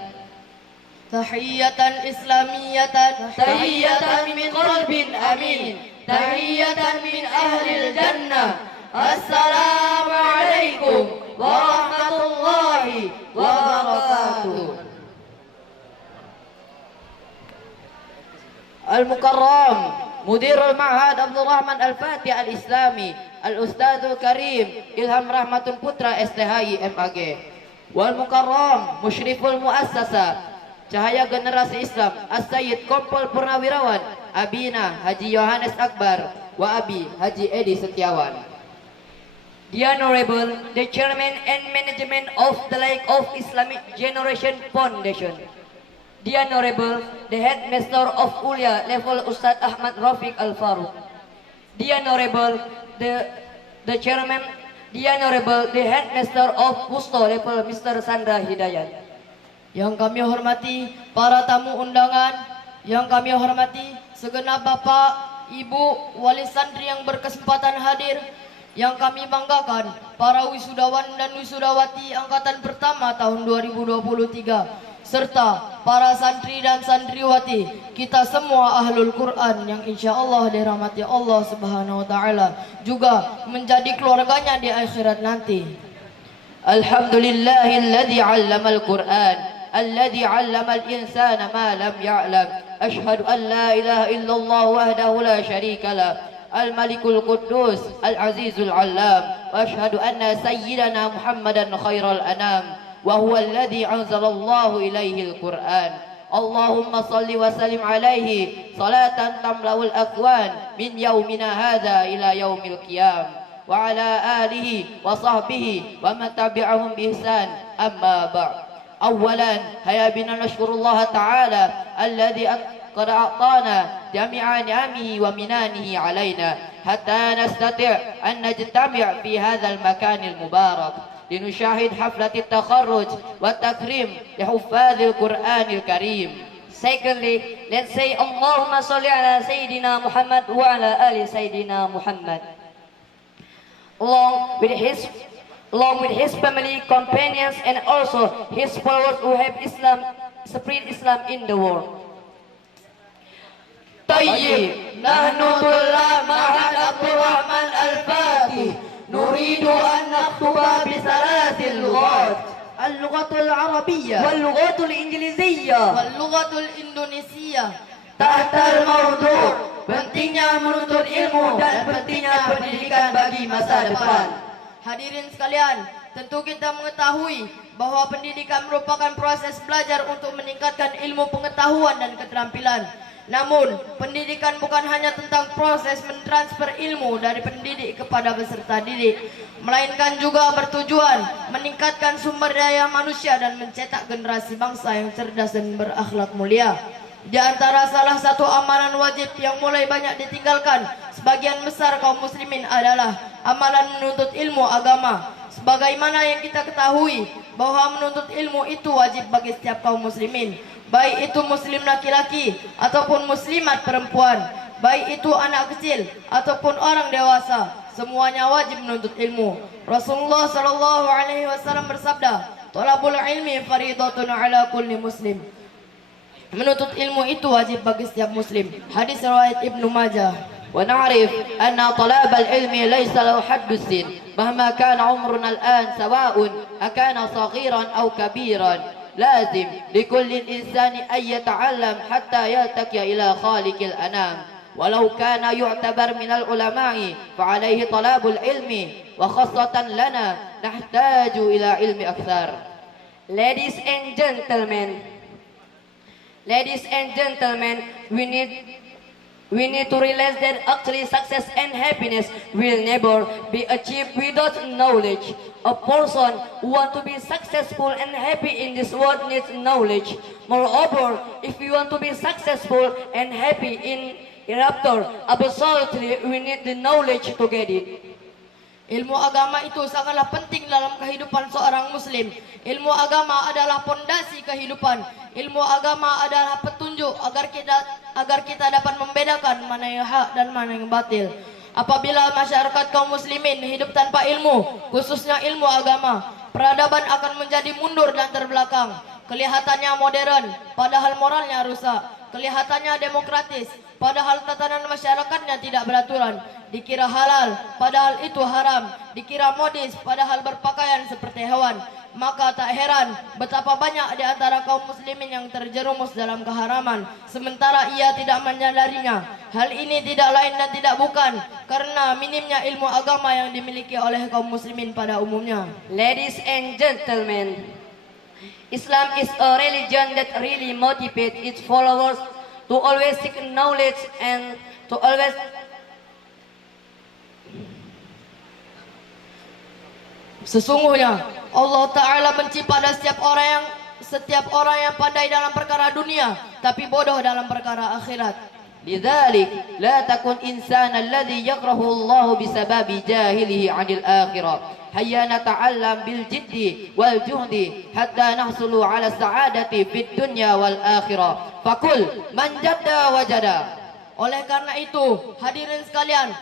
islamiyatan, tahiyatan min qalbin amin, tahiyatan min ahlil jannah. Assalamualaikum warahmatullahi wabarakatuh. Al-Mukarram Mudirul Ma'had Abdurrahman Al-Fatih Al-Islami Al-Ustadzul Karim Ilham Rahmatun Putra STHI MAG. Wal Mukarram Musyriful Muassasa Cahaya Generasi Islam As-Sayyid Kompol Purnawirawan Abina Haji Yohanes Akbar wa Abi Haji Edi Setiawan. The Honorable, the Chairman and Management of the Lake of Islamic Generation Foundation. The Honorable, the Headmaster of Ulia Level Ustadz Ahmad Rafiq Al-Faruq. The Honorable, the Chairman, the Honorable, the Headmaster of Pusto Level Mr. Sandra Hidayat. Yang kami hormati para tamu undangan, yang kami hormati segenap Bapak, Ibu, wali santri yang berkesempatan hadir, yang kami banggakan para wisudawan dan wisudawati angkatan pertama tahun 2023 serta para santri dan santriwati kita semua ahlul Quran yang insyaallah dirahmati Allah Subhanahu wa taala, juga menjadi keluarganya di akhirat nanti. Alhamdulillahilladzi 'allamal Quran, alladzi 'allamal insana ma lam ya'lam. Asyhadu an la ilaha illallah wahdahu la syarikalah. الملك القدوس العزيز العلام وأشهد أن سيدنا محمدا خير الأنام وهو الذي أنزل الله إليه القرآن اللهم صل وسلم عليه صلاة تملأ الأكوان من يومنا هذا إلى يوم القيامة وعلى آله وصحبه ومن تبعهم بإحسان أما بعد. أولا هيا بنا نشكر الله تعالى الذي قد أعطانا جميع نعمه ومنانه علينا حتى نستطيع أن نجتمع في هذا المكان المبارك لنشاهد حفلة التخرج والتكريم لحفاظ القرآن الكريم. Secondly, let's say Allahumma salli ala Sayyidina Muhammad wa ala ali Sayyidina Muhammad. Along with his family, companions, and also his followers who have spread Islam in the world. طيب نحن طلاب معهد عبد الرحمن الفاتي نريد أن نخطب بثلاث اللغات: اللغة العربية واللغة الإنجليزية واللغة الإندونيسية تحت الموضوع pentingnya menuntut ilmu dan pentingnya pendidikan bagi masa depan. Hadirin sekalian, tentu kita mengetahui bahwa pendidikan merupakan proses belajar untuk meningkatkan ilmu pengetahuan dan keterampilan. Namun, pendidikan bukan hanya tentang proses mentransfer ilmu dari pendidik kepada peserta didik, melainkan juga bertujuan meningkatkan sumber daya manusia dan mencetak generasi bangsa yang cerdas dan berakhlak mulia. Di antara salah satu amalan wajib yang mulai banyak ditinggalkan sebagian besar kaum muslimin adalah amalan menuntut ilmu agama. Sebagaimana yang kita ketahui bahwa menuntut ilmu itu wajib bagi setiap kaum muslimin, baik itu muslim laki-laki ataupun muslimat perempuan, baik itu anak kecil ataupun orang dewasa, semuanya wajib menuntut ilmu. Rasulullah sallallahu alaihi wasallam bersabda, "Thalabul ilmi fardhatun ala kulli muslim." Menuntut ilmu itu wajib bagi setiap muslim. Hadis riwayat Ibnu Majah. ونعرف أن طلاب العلم ليس له حد السن مهما كان عمرنا الآن سواء أكان صغيرا أو كبيرا لازم لكل إنسان أن يتعلم حتى يلتقي إلى خالق الأنام ولو كان يعتبر من العلماء فعليه طلب العلم وخاصة لنا نحتاج إلى علم أكثر. Ladies and gentlemen, we need to realize that actually success and happiness will never be achieved without knowledge. A person who wants to be successful and happy in this world needs knowledge. Moreover, if we want to be successful and happy in hereafter, absolutely we need the knowledge to get it. Ilmu agama itu sangatlah penting dalam kehidupan seorang muslim. Ilmu agama adalah pondasi kehidupan. Ilmu agama adalah petunjuk agar kita dapat membedakan mana yang hak dan mana yang batil. Apabila masyarakat kaum muslimin hidup tanpa ilmu, khususnya ilmu agama, peradaban akan menjadi mundur dan terbelakang. Kelihatannya modern, padahal moralnya rusak. Kelihatannya demokratis, padahal tatanan masyarakatnya tidak beraturan. Dikira halal, padahal itu haram. Dikira modis, padahal berpakaian seperti hewan. Maka tak heran betapa banyak di antara kaum muslimin yang terjerumus dalam keharaman, sementara ia tidak menyadarinya. Hal ini tidak lain dan tidak bukan karena minimnya ilmu agama yang dimiliki oleh kaum muslimin pada umumnya. Ladies and gentlemen, Islam is a religion that really motivates its followers to always seek knowledge and to always Sesungguhnya Allah Ta'ala benci pada setiap orang yang pandai dalam perkara dunia tapi bodoh dalam perkara akhirat. Lidzalik la takun insana alladhi yakrahu Allah bisababi jahilihi 'anil akhirah. Hayya nata'allam bil jiddi wal juhdi hatta nahsulu 'ala sa'adati fid dunya wal akhirah. Fakul man jadda wajada. Oleh karena itu, hadirin sekalian,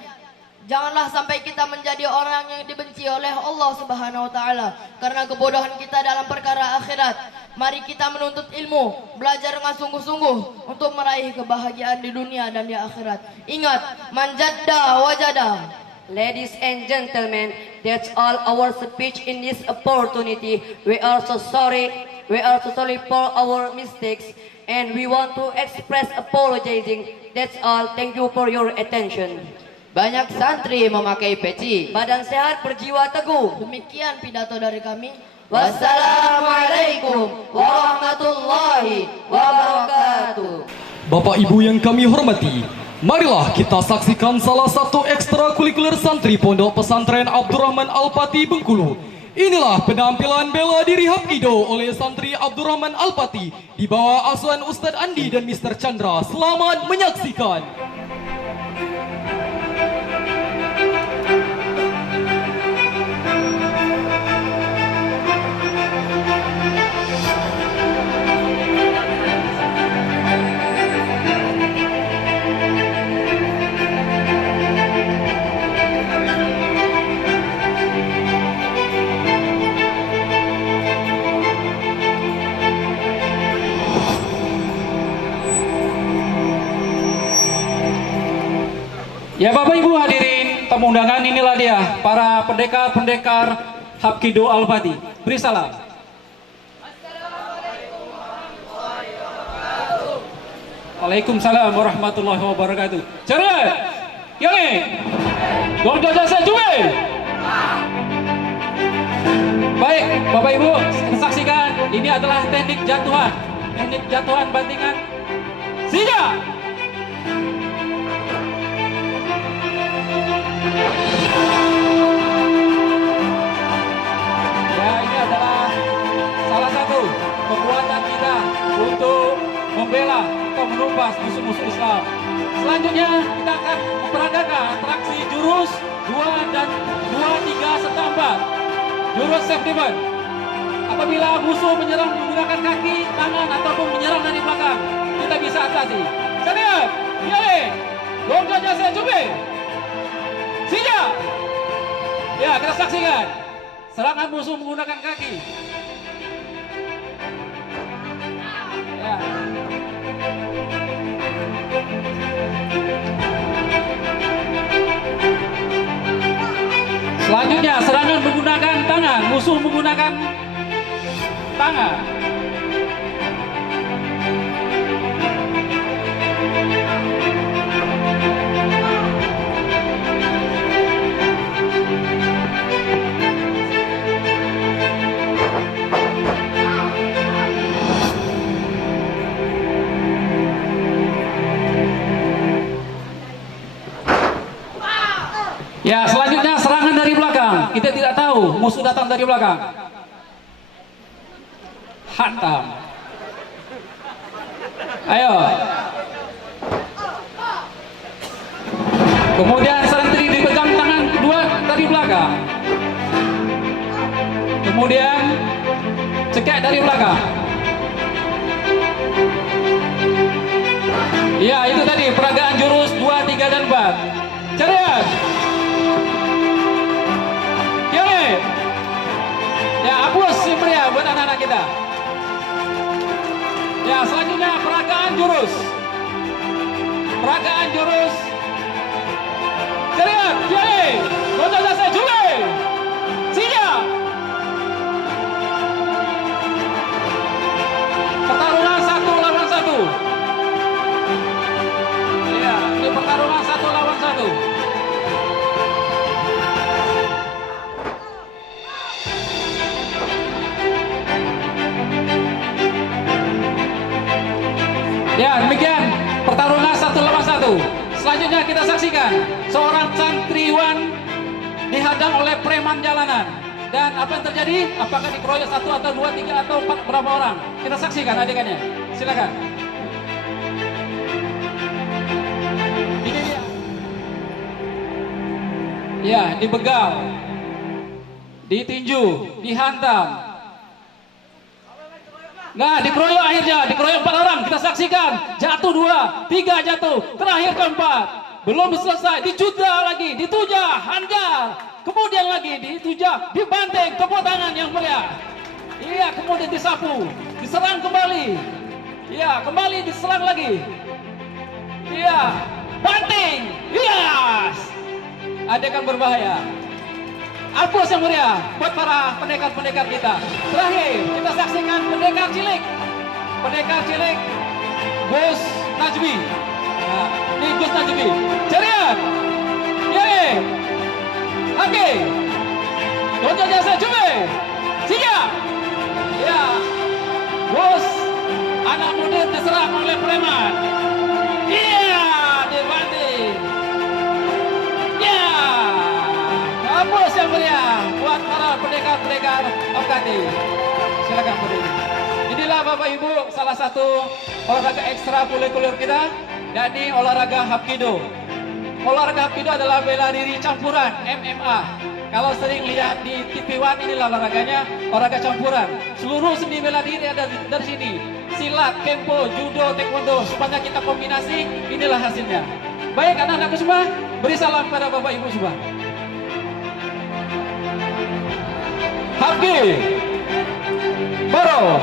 janganlah sampai kita menjadi orang yang dibenci oleh Allah Subhanahu wa taala karena kebodohan kita dalam perkara akhirat. Mari kita menuntut ilmu, belajar dengan sungguh-sungguh untuk meraih kebahagiaan di dunia dan di akhirat. Ingat, man jadda wajada. Ladies and gentlemen, that's all our speech in this opportunity. We are so sorry for our mistakes and we want to express apologizing. That's all. Thank you for your attention. Banyak santri memakai peci. Badan sehat berjiwa teguh. Demikian pidato dari kami. Wassalamualaikum warahmatullahi wabarakatuh. Bapak Ibu yang kami hormati, marilah kita saksikan salah satu ekstrakurikuler santri Pondok Pesantren Abdurrahman Al-Pati Bengkulu. Inilah penampilan bela diri Hapkido oleh santri Abdurrahman Al-Pati di bawah asuhan Ustadz Andi dan Mr. Chandra. Selamat menyaksikan. Ya Bapak Ibu hadirin tamu undangan, inilah dia para pendekar-pendekar Hapkido Al-Pati. Beri salam. Waalaikumsalam warahmatullahi wabarakatuh. Cerai, Yoni, Gongjo Jasa Jume. Baik Bapak Ibu, saksikan ini adalah teknik jatuhan bantingan. Siap. Ya, ini adalah salah satu kekuatan kita untuk membela atau menumpas musuh-musuh Islam. Selanjutnya kita akan memperagakan atraksi jurus 2 dan 2, 3 serta 4. Jurus self defense. Apabila musuh menyerang menggunakan kaki, tangan ataupun menyerang dari belakang, kita bisa atasi. Siap, Yale, Gongjo Jasa Jume. Siap. Ya, kita saksikan serangan musuh menggunakan kaki. Ya. Selanjutnya serangan menggunakan tangan, musuh menggunakan tangan. Ya, selanjutnya serangan dari belakang. Kita tidak tahu musuh datang dari belakang. Hantam. Ayo. Kemudian santri dipegang tangan kedua dari belakang. Kemudian cekek dari belakang. Ya, itu tadi peragaan jurus 2, 3, dan 4. Ceria. Ya, hapus si pria buat anak-anak kita. Ya, selanjutnya peragaan jurus. Peragaan jurus. Ceria, Yale, Gongjo Jasa Jume. Siap. Pertarungan 1 lawan 1. Ya, ini pertarungan 1 lawan 1. Ya, demikian pertarungan 1 lawan 1. Selanjutnya kita saksikan seorang santriwan dihadang oleh preman jalanan. Dan apa yang terjadi? Apakah dikeroyok 1 atau 2, 3 atau 4 berapa orang? Kita saksikan adegannya. Silakan. Ini dia. Ya, dibegal, ditinju, dihantam. Nah, dikeroyok akhirnya, dikeroyok 4 orang. Kita saksikan, jatuh 2, 3 jatuh, terakhir keempat. Belum selesai, dijuda lagi, dituja, hanjar. Kemudian lagi dituja, dibanting, tepuk tangan yang mulia. Iya, kemudian disapu, diserang kembali. Iya, kembali diserang lagi. Iya, banting, yes. Adegan berbahaya. Aplaus yang meriah buat para pendekar-pendekar kita. Terakhir, kita saksikan pendekar cilik. Pendekar cilik, Gus Najmi. Nah, ini Gus Najmi. Ceria. Yeay. Oke. Gongjo Jasa Jume. Siap. Ya. Bos, anak muda terserang oleh preman. Iya, dibanting. Ya. Kampus yang meriah buat para pendekar-pendekar Afghani. Silakan berdiri. Inilah Bapak Ibu salah satu olahraga ekstrakurikuler kita, yakni olahraga Hapkido. Olahraga Hapkido adalah bela diri campuran MMA. Kalau sering lihat di TV One, inilah olahraganya, olahraga campuran. Seluruh sendi bela diri ada dari sini. Silat, kempo, judo, taekwondo, sepanjang kita kombinasi, inilah hasilnya. Baik anak-anakku semua, beri salam pada Bapak Ibu semua. Hapki, Baro,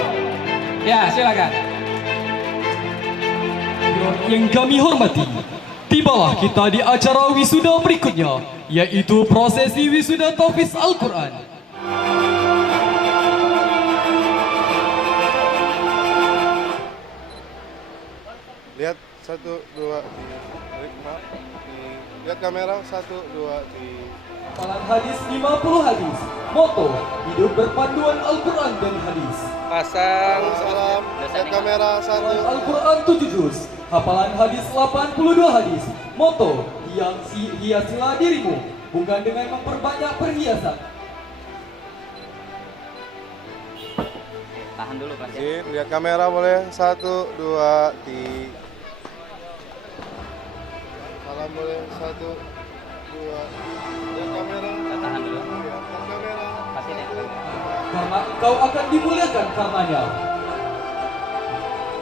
ya silakan. Yang kami hormati, tibalah kita di acara wisuda berikutnya, yaitu prosesi wisuda tahfiz Al-Quran. Lihat 1, 2 lihat kamera 1, 2 di Hafalan hadis 50 hadis. Moto, hidup berpanduan Al-Quran dan hadis. pasang salam lihat kamera 1. Hafalan Al-Quran 7 juz. Hafalan hadis 82 hadis. Moto, hiasilah dirimu, bukan dengan memperbanyak perhiasan. Tahan dulu Pak. Izin, lihat kamera boleh 1, 2 di salam boleh 1, 2 lihat kamera. Tahan dulu. Lihat kamera. Kasih deh. Karena engkau akan dimuliakan karenanya.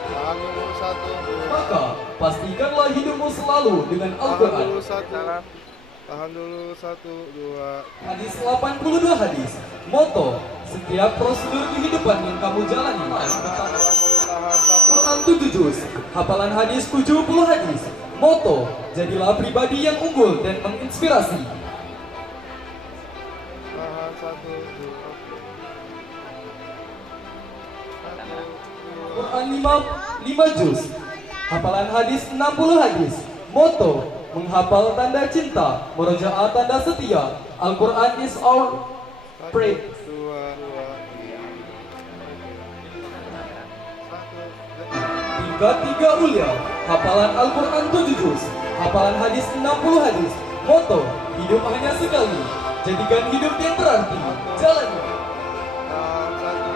Tahan dulu 1, 2 Maka pastikanlah hidupmu selalu dengan tahan Al-Quran. dulu 1, tahan dulu 1, 2 Hadis 82 hadis. Moto, setiap prosedur kehidupan yang kamu jalani Quran 7 juz. Hafalan hadis 70 hadis. Moto, jadilah pribadi yang unggul dan menginspirasi. tahan 1, 2 Quran 5 juz. Hafalan hadis 60 hadis. Moto, menghafal tanda cinta, merojaah tanda setia. Al-Quran is our pray. 2 Tingkat 3 ulia. Hafalan Al-Quran 7 juz. Hafalan hadis 60 hadis. Moto, hidup hanya sekali. Jadikan hidup yang berarti. Jalani. tahan 1.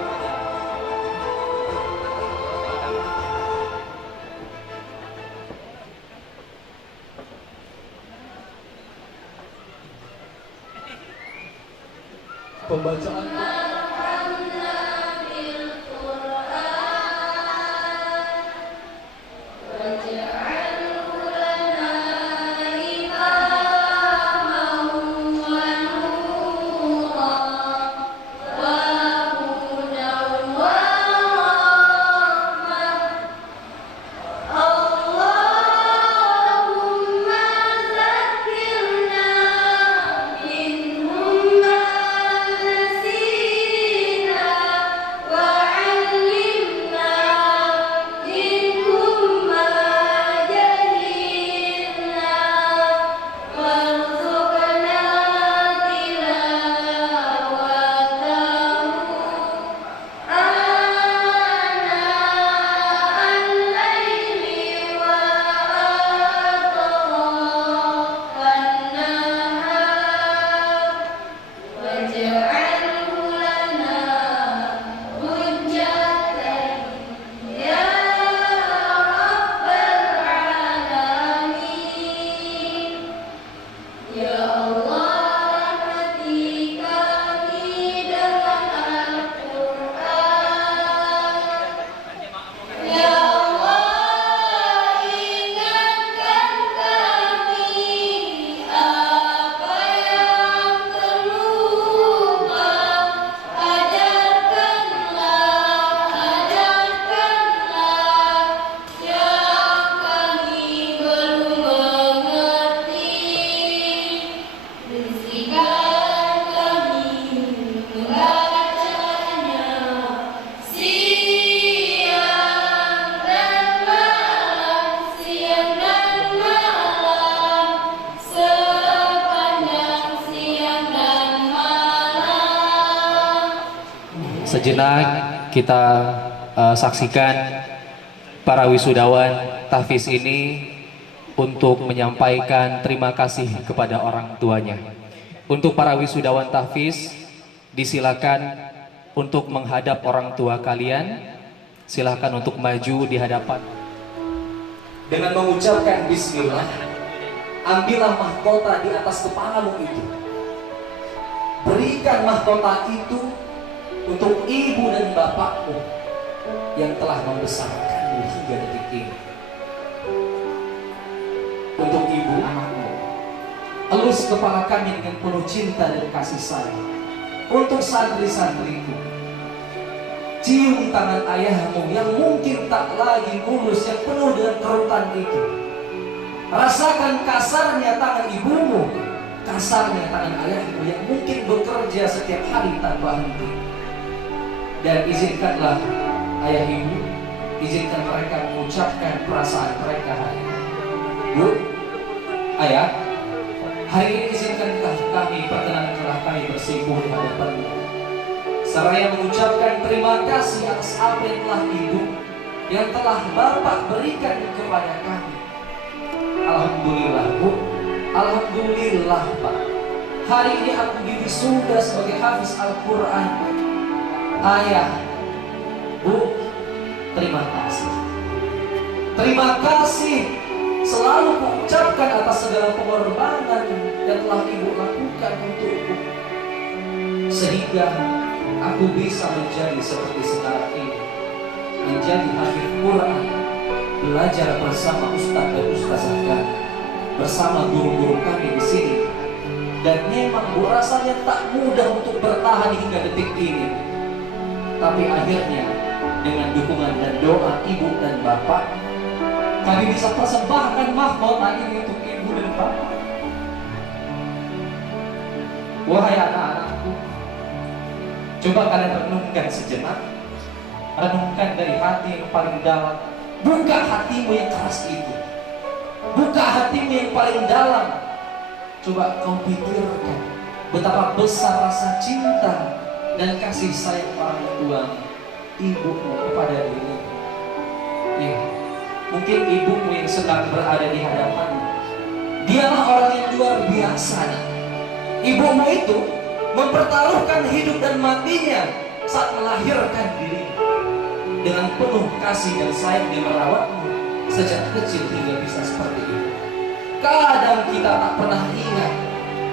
Pembacaan Allahumma zakirna minhum ma nasina sejenak kita saksikan para wisudawan tahfiz ini untuk menyampaikan terima kasih kepada orang tuanya. Untuk para wisudawan tahfiz, disilakan untuk menghadap orang tua kalian. Silakan untuk maju di hadapan. Dengan mengucapkan bismillah, ambillah mahkota di atas kepalamu itu. Berikan mahkota itu untuk ibu dan bapakmu yang telah membesarkanmu hingga detik ini. Untuk ibu, elus kepala kami dengan penuh cinta dan kasih sayang. Untuk santri-santriku, cium tangan ayahmu yang mungkin tak lagi mulus, yang penuh dengan kerutan itu. Rasakan kasarnya tangan ibumu, kasarnya tangan ayahmu yang mungkin bekerja setiap hari tanpa henti. Dan izinkanlah ayah ibu, izinkan mereka mengucapkan perasaan mereka hari ini. Bu, ayah, hari ini izinkankah kami, perkenankanlah kami bersimpuh di hadapanmu, seraya mengucapkan terima kasih atas apa yang telah ibu, yang telah bapak berikan kepada kami. Alhamdulillah bu, alhamdulillah pak. Hari ini aku diwisuda sebagai hafiz Al-Quran. Ayah, bu, terima kasih. Terima kasih selalu mengucapkan atas segala pengorbanan yang telah ibu lakukan untukku, sehingga aku bisa menjadi seperti sekarang ini, menjadi hafiz Quran, belajar bersama ustaz dan ustazah kami, bersama guru-guru kami di sini. Dan memang bu, rasanya tak mudah untuk bertahan hingga detik ini, tapi akhirnya dengan dukungan dan doa ibu dan bapak, kami bisa persembahkan mahkota ini untuk ibu dan bapak. Wahai anak-anakku, coba kalian renungkan sejenak, renungkan dari hati yang paling dalam. Buka hatimu yang keras itu, buka hatimu yang paling dalam. Coba kau pikirkan betapa besar rasa cinta dan kasih sayang orang tua ibumu kepada dirimu. Ya, mungkin ibumu yang sedang berada di hadapanmu, dialah orang yang luar biasa. Ibumu itu mempertaruhkan hidup dan matinya saat melahirkan dirimu. Dengan penuh kasih dan sayang dia merawatmu sejak kecil hingga bisa seperti ini. Kadang kita tak pernah ingat,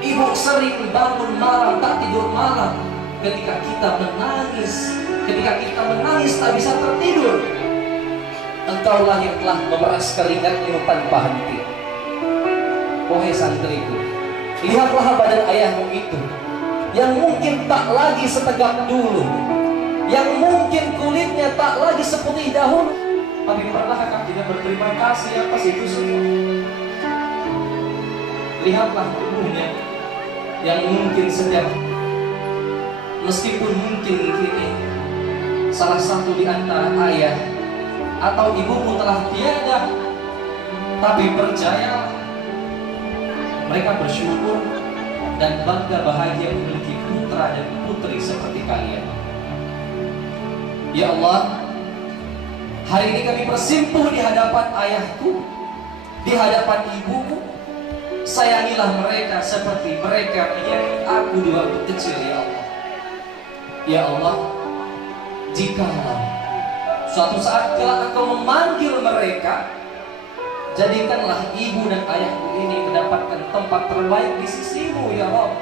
ibu sering bangun malam, tak tidur malam ketika kita menangis. Ketika kita menangis tak bisa tertidur, engkaulah yang telah memeras keringatmu tanpa henti. Wahai santriku, lihatlah badan ayahmu itu, yang mungkin tak lagi setegak dulu, yang mungkin kulitnya tak lagi seputih dahulu, tapi pernahkah tidak berterima kasih atas itu semua? Lihatlah tubuhnya yang mungkin sejak, meskipun mungkin kini salah satu di antara ayah atau ibumu telah tiada, tapi percaya mereka bersyukur dan bangga bahagia memiliki putra dan putri seperti kalian. Ya Allah, hari ini kami bersimpuh di hadapan ayahku, di hadapan ibuku. Sayangilah mereka seperti mereka menyayangi aku di waktu kecil, ya Allah. Ya Allah, jikalau suatu saat kelak Engkau memanggil mereka, jadikanlah ibu dan ayahku ini mendapatkan tempat terbaik di sisimu, ya Allah.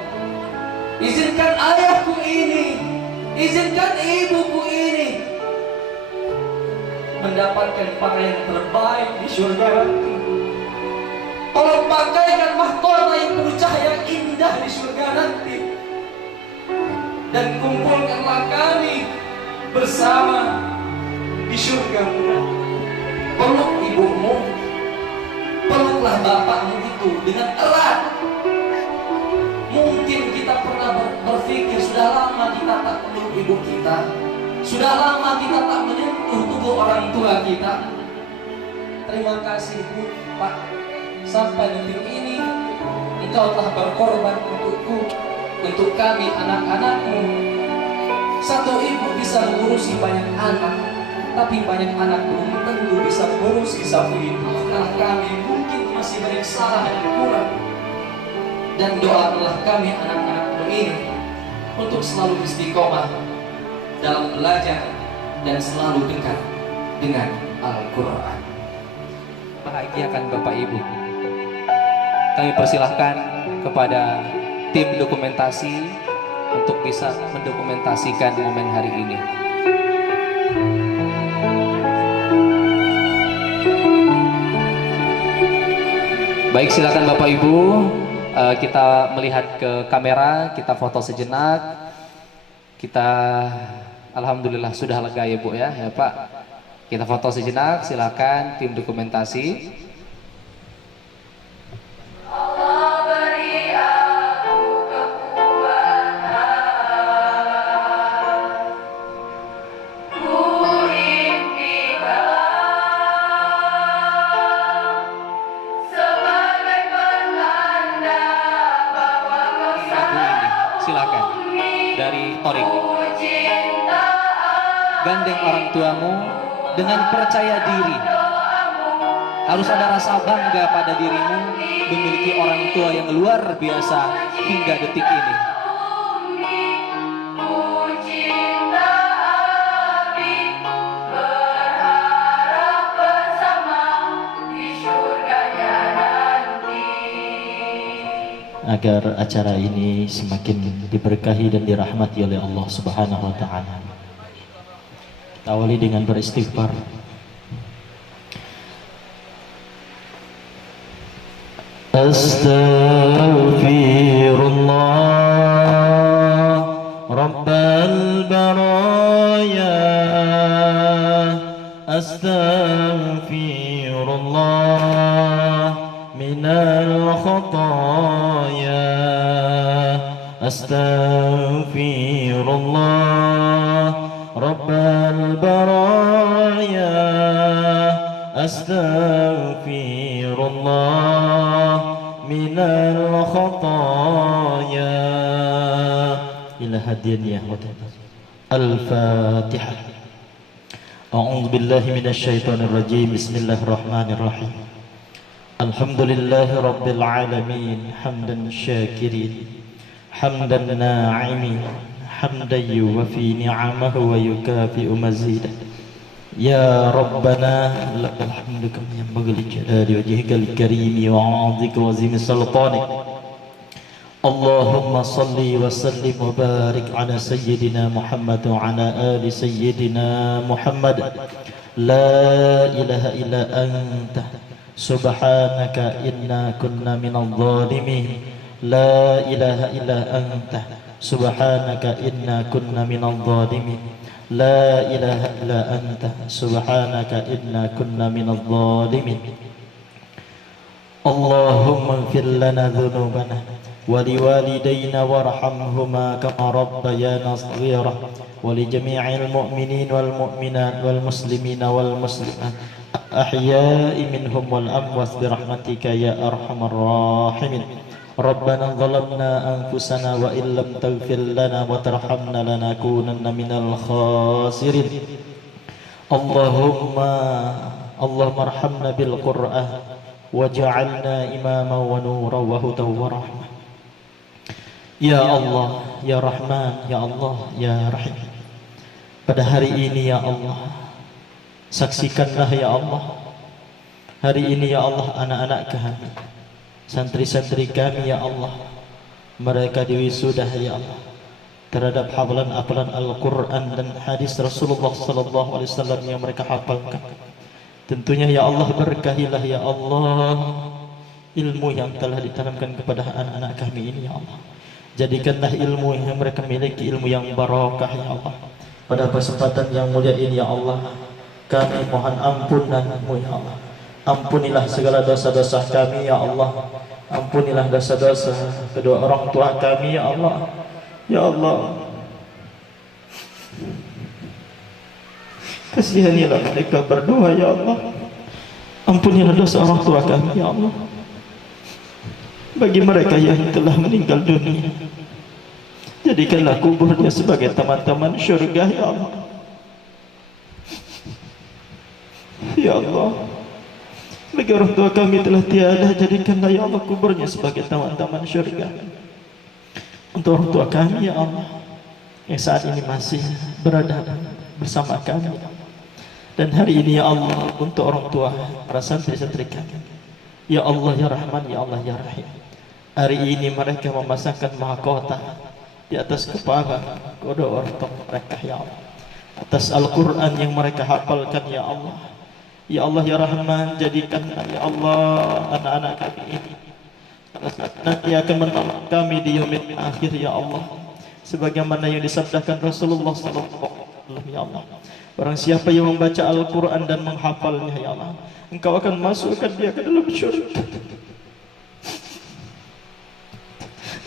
Izinkan ayahku ini, izinkan ibuku ini mendapatkan pakaian terbaik di surga nanti. Tolong pakaikan mahkota yang penuh cahaya indah di surga nanti, dan kumpulkanlah kami bersama di surga-Mu. Peluk ibumu, peluklah bapakmu itu dengan erat. Mungkin kita pernah berpikir sudah lama kita tak peluk ibu kita, sudah lama kita tak menyentuh tubuh orang tua kita. Terima kasih Bu, Pak. Sampai detik ini Engkau telah berkorban untukku, untuk kami anak-anakmu. Satu ibu bisa mengurusi banyak anak, tapi banyak anak belum tentu bisa mengurusi satu ibu. Karena kami mungkin masih banyak salah dan kurang. Dan doakanlah kami anak-anak ini untuk selalu istiqomah dalam belajar dan selalu dekat dengan Al-Quran. Bahagiakan Bapak Ibu. Kami persilahkan kepada tim dokumentasi untuk bisa mendokumentasikan momen hari ini. Baik, silakan Bapak Ibu, kita melihat ke kamera, kita foto sejenak. Kita alhamdulillah sudah lega ya Bu ya Pak. Kita foto sejenak, silakan tim dokumentasi. Silakan dari Torik. Gandeng orang tuamu dengan percaya diri. Harus ada rasa bangga pada dirimu memiliki orang tua yang luar biasa hingga detik ini. Agar acara ini semakin diberkahi dan dirahmati oleh Allah Subhanahu wa taala. Kita awali dengan beristighfar. Astaghfirullah Rabbal baraya. Astaghfirullah minal khataya. Astaghfirullah Rabbal baraya. Astaghfirullah minal khataya. Ila hadiyan ya Al-Fatihah. A'udzu billahi minasy syaithanir rajim. Bismillahirrahmanirrahim. Alhamdulillahi rabbil alamin. Hamdan syakirin, hamdan na'imin, hamdan yuwafi ni'amahu wa yukafi'u mazidah. Ya Rabbana lakal hamdu kama yanbaghi li jalali wajhikal karimi wa 'azimika wa azimi sultanik. Allahumma salli wa sallim wa barik ala sayyidina Muhammad wa ala ali sayyidina Muhammad. La ilaha illa anta subhanaka inna kunna minadh dhalimin. La ilaha illa anta subhanaka inna kunna minadh dhalimin. La ilaha illa anta subhanaka inna kunna minadh dhalimin. Allahumma ighfir lana dhunubana wa liwalidayna warhamhuma kama rabbayana shaghira wa li jami'il mu'minin wal mu'minat wal muslimina wal muslimat ahya'i minhum wal amwat bi rahmatika ya arhamar rahimin. Rabbana zalamna anfusana wa illam taghfir lana wa tarhamna lanakunanna minal khasirin. Allahumma arhamna bil Qur'an waj'alna imama wa nura wa hudan wa rahmah. Ya Allah, ya Rahman, ya Allah, ya Rahim. Pada hari ini ya Allah, saksikanlah ya Allah, hari ini ya Allah anak-anak kami, santri-santri kami ya Allah, mereka diwisudah ya Allah terhadap hafalan-hafalan Al-Quran dan hadis Rasulullah sallallahu alaihi wasallam yang mereka hafalkan. Tentunya ya Allah berkahilah ya Allah ilmu yang telah ditanamkan kepada anak-anak kami ini ya Allah. Jadikanlah ilmu yang mereka miliki ilmu yang barakah ya Allah. Pada kesempatan yang mulia ini ya Allah, kami mohon ampunan-Mu ya Allah. Ampunilah segala dosa-dosa kami ya Allah. Ampunilah dosa-dosa kedua orang tua kami ya Allah. Ya Allah, kasihanilah mereka berdoa ya Allah. Ampunilah dosa orang tua kami ya Allah. Bagi mereka yang telah meninggal dunia, Jadikanlah kuburnya sebagai taman-taman syurga ya Allah. Ya Allah, bagi orang tua kami telah tiada, jadikanlah ya Allah kuburnya sebagai taman-taman syurga. Untuk orang tua kami ya Allah yang saat ini masih berada bersama kami, dan hari ini ya Allah untuk orang tua para santri-santri kami, ya Allah ya Rahman, ya Allah ya Rahim, hari ini mereka memasangkan mahkota di atas kepala kedua orang tua mereka ya Allah, atas Al-Quran yang mereka hafalkan ya Allah. Ya Allah ya Rahman, jadikanlah ya Allah anak-anak kami ini nanti akan menolong kami di yaumil akhir ya Allah, sebagaimana yang disabdakan Rasulullah sallallahu alaihi wasallam ya Allah. Barang siapa yang membaca Al-Quran dan menghafalnya ya Allah, Engkau akan masukkan dia ke dalam syurga,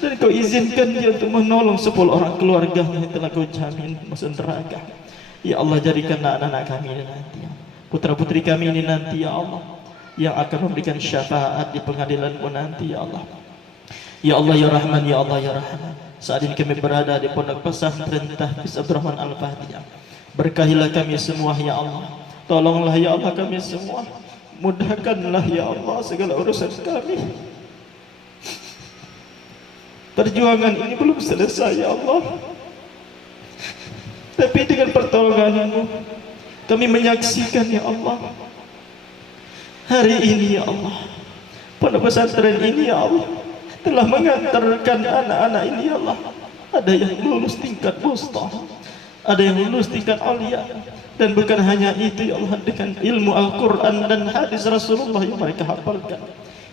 dan Kau izinkan dia untuk menolong 10 orang keluarga yang telah Kau jamin masuk neraka. Ya Allah, jadikanlah anak-anak kami ini nanti, putra-putri kami ini nanti ya Allah, yang akan memberikan syafaat di pengadilan-Mu nanti ya Allah. Ya Allah ya Rahman, ya Allah ya Rahman, saat ini kami berada di pondok pesantren Tahfiz Abdurrahman Al-Fatih. Berkahilah kami semua ya Allah, tolonglah ya Allah kami semua, mudahkanlah ya Allah segala urusan kami. Perjuangan ini belum selesai ya Allah, tapi dengan pertolongan-Mu kami menyaksikan ya Allah, hari ini ya Allah pondok pesantren ini ya Allah telah mengantarkan anak-anak ini ya Allah. Ada yang lulus tingkat wusta, ada yang lulus tingkat alia, dan bukan hanya itu ya Allah, dengan ilmu Al-Quran dan hadis Rasulullah yang mereka hafalkan,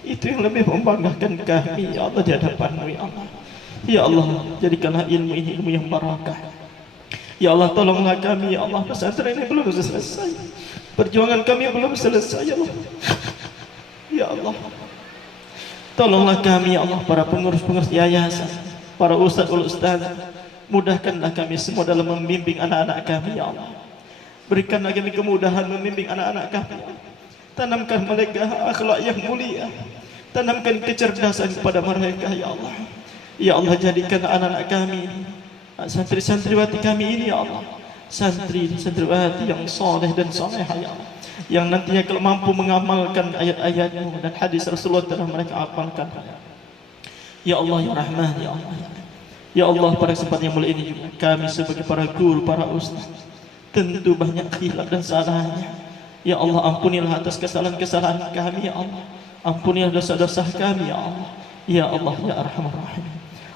itu yang lebih membanggakan kami ya Allah di hadapan-Mu ya Allah. Ya Allah, jadikanlah ilmu ini ilmu yang barakah. Ya Allah, tolonglah kami ya Allah, pesantren ini belum selesai, perjuangan kami belum selesai ya Allah. Ya Allah, tolonglah kami ya Allah, para pengurus-pengurus yayasan, para ustaz-ustaz, mudahkanlah kami semua dalam membimbing anak-anak kami ya Allah. Berikanlah kami kemudahan membimbing anak-anak kami. Tanamkan mereka akhlak yang mulia, tanamkan kecerdasan kepada mereka ya Allah. Ya Allah, jadikan anak-anak kami, santri-santriwati kami ini ya Allah, santri-santriwati yang soleh dan solehah ya Allah, yang nantinya kalau mampu mengamalkan ayat-ayat-Mu dan hadis Rasulullah telah mereka hafalkan. Ya Allah ya Rahman, ya Allah. Ya Allah, pada kesempatan yang mulia ini juga kami sebagai para guru, para ustaz, tentu banyak khilaf dan salahnya. Ya Allah, ampunilah atas kesalahan-kesalahan kami ya Allah, ampunilah dosa-dosa kami ya Allah. Ya Allah ya Arhamar Rahim.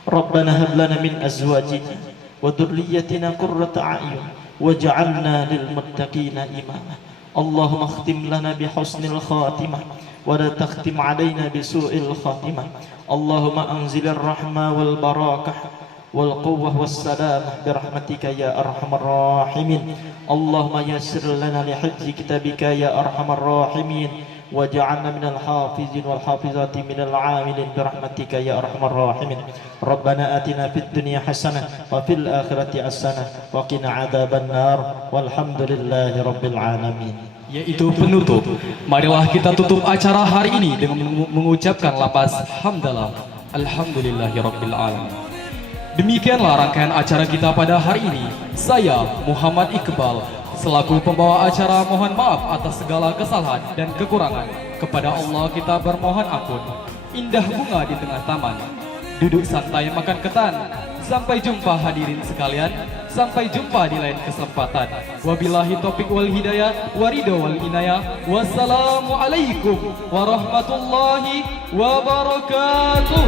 Rabbana hab lana min azwajina wa dhurriyyatina qurrata a'yun waj'alna lil muttaqina imama. Allahumma khtim lana bi husnil khatimah wa la takhtim alaina bi su'il khatimah. Allahumma anzilir rahmah wal barakah wal quwwah was salamah bi rahmatika ya arhamar rahimin. Allahumma yassir lana li hifzi kitabika ya arhamar rahimin waj'alna minal hafizin wal hafizati minal 'amilin bi rahmatika ya arhamar rahimin. Rabbana atina fid dunya hasanah wa fil akhirati hasanah wa qina adzabannar walhamdulillahi rabbil alamin. Yaitu penutup, marilah kita tutup acara hari ini dengan mengucapkan lafaz hamdalah alhamdulillahi rabbil alamin. Demikianlah rangkaian acara kita pada hari ini. Saya Muhammad Iqbal selaku pembawa acara mohon maaf atas segala kesalahan dan kekurangan. Kepada Allah kita bermohon ampun. Indah bunga di tengah taman, duduk santai makan ketan. Sampai jumpa hadirin sekalian, sampai jumpa di lain kesempatan. Wabillahi taufiq wal hidayah, waridho wal inayah. Wassalamualaikum warahmatullahi wabarakatuh.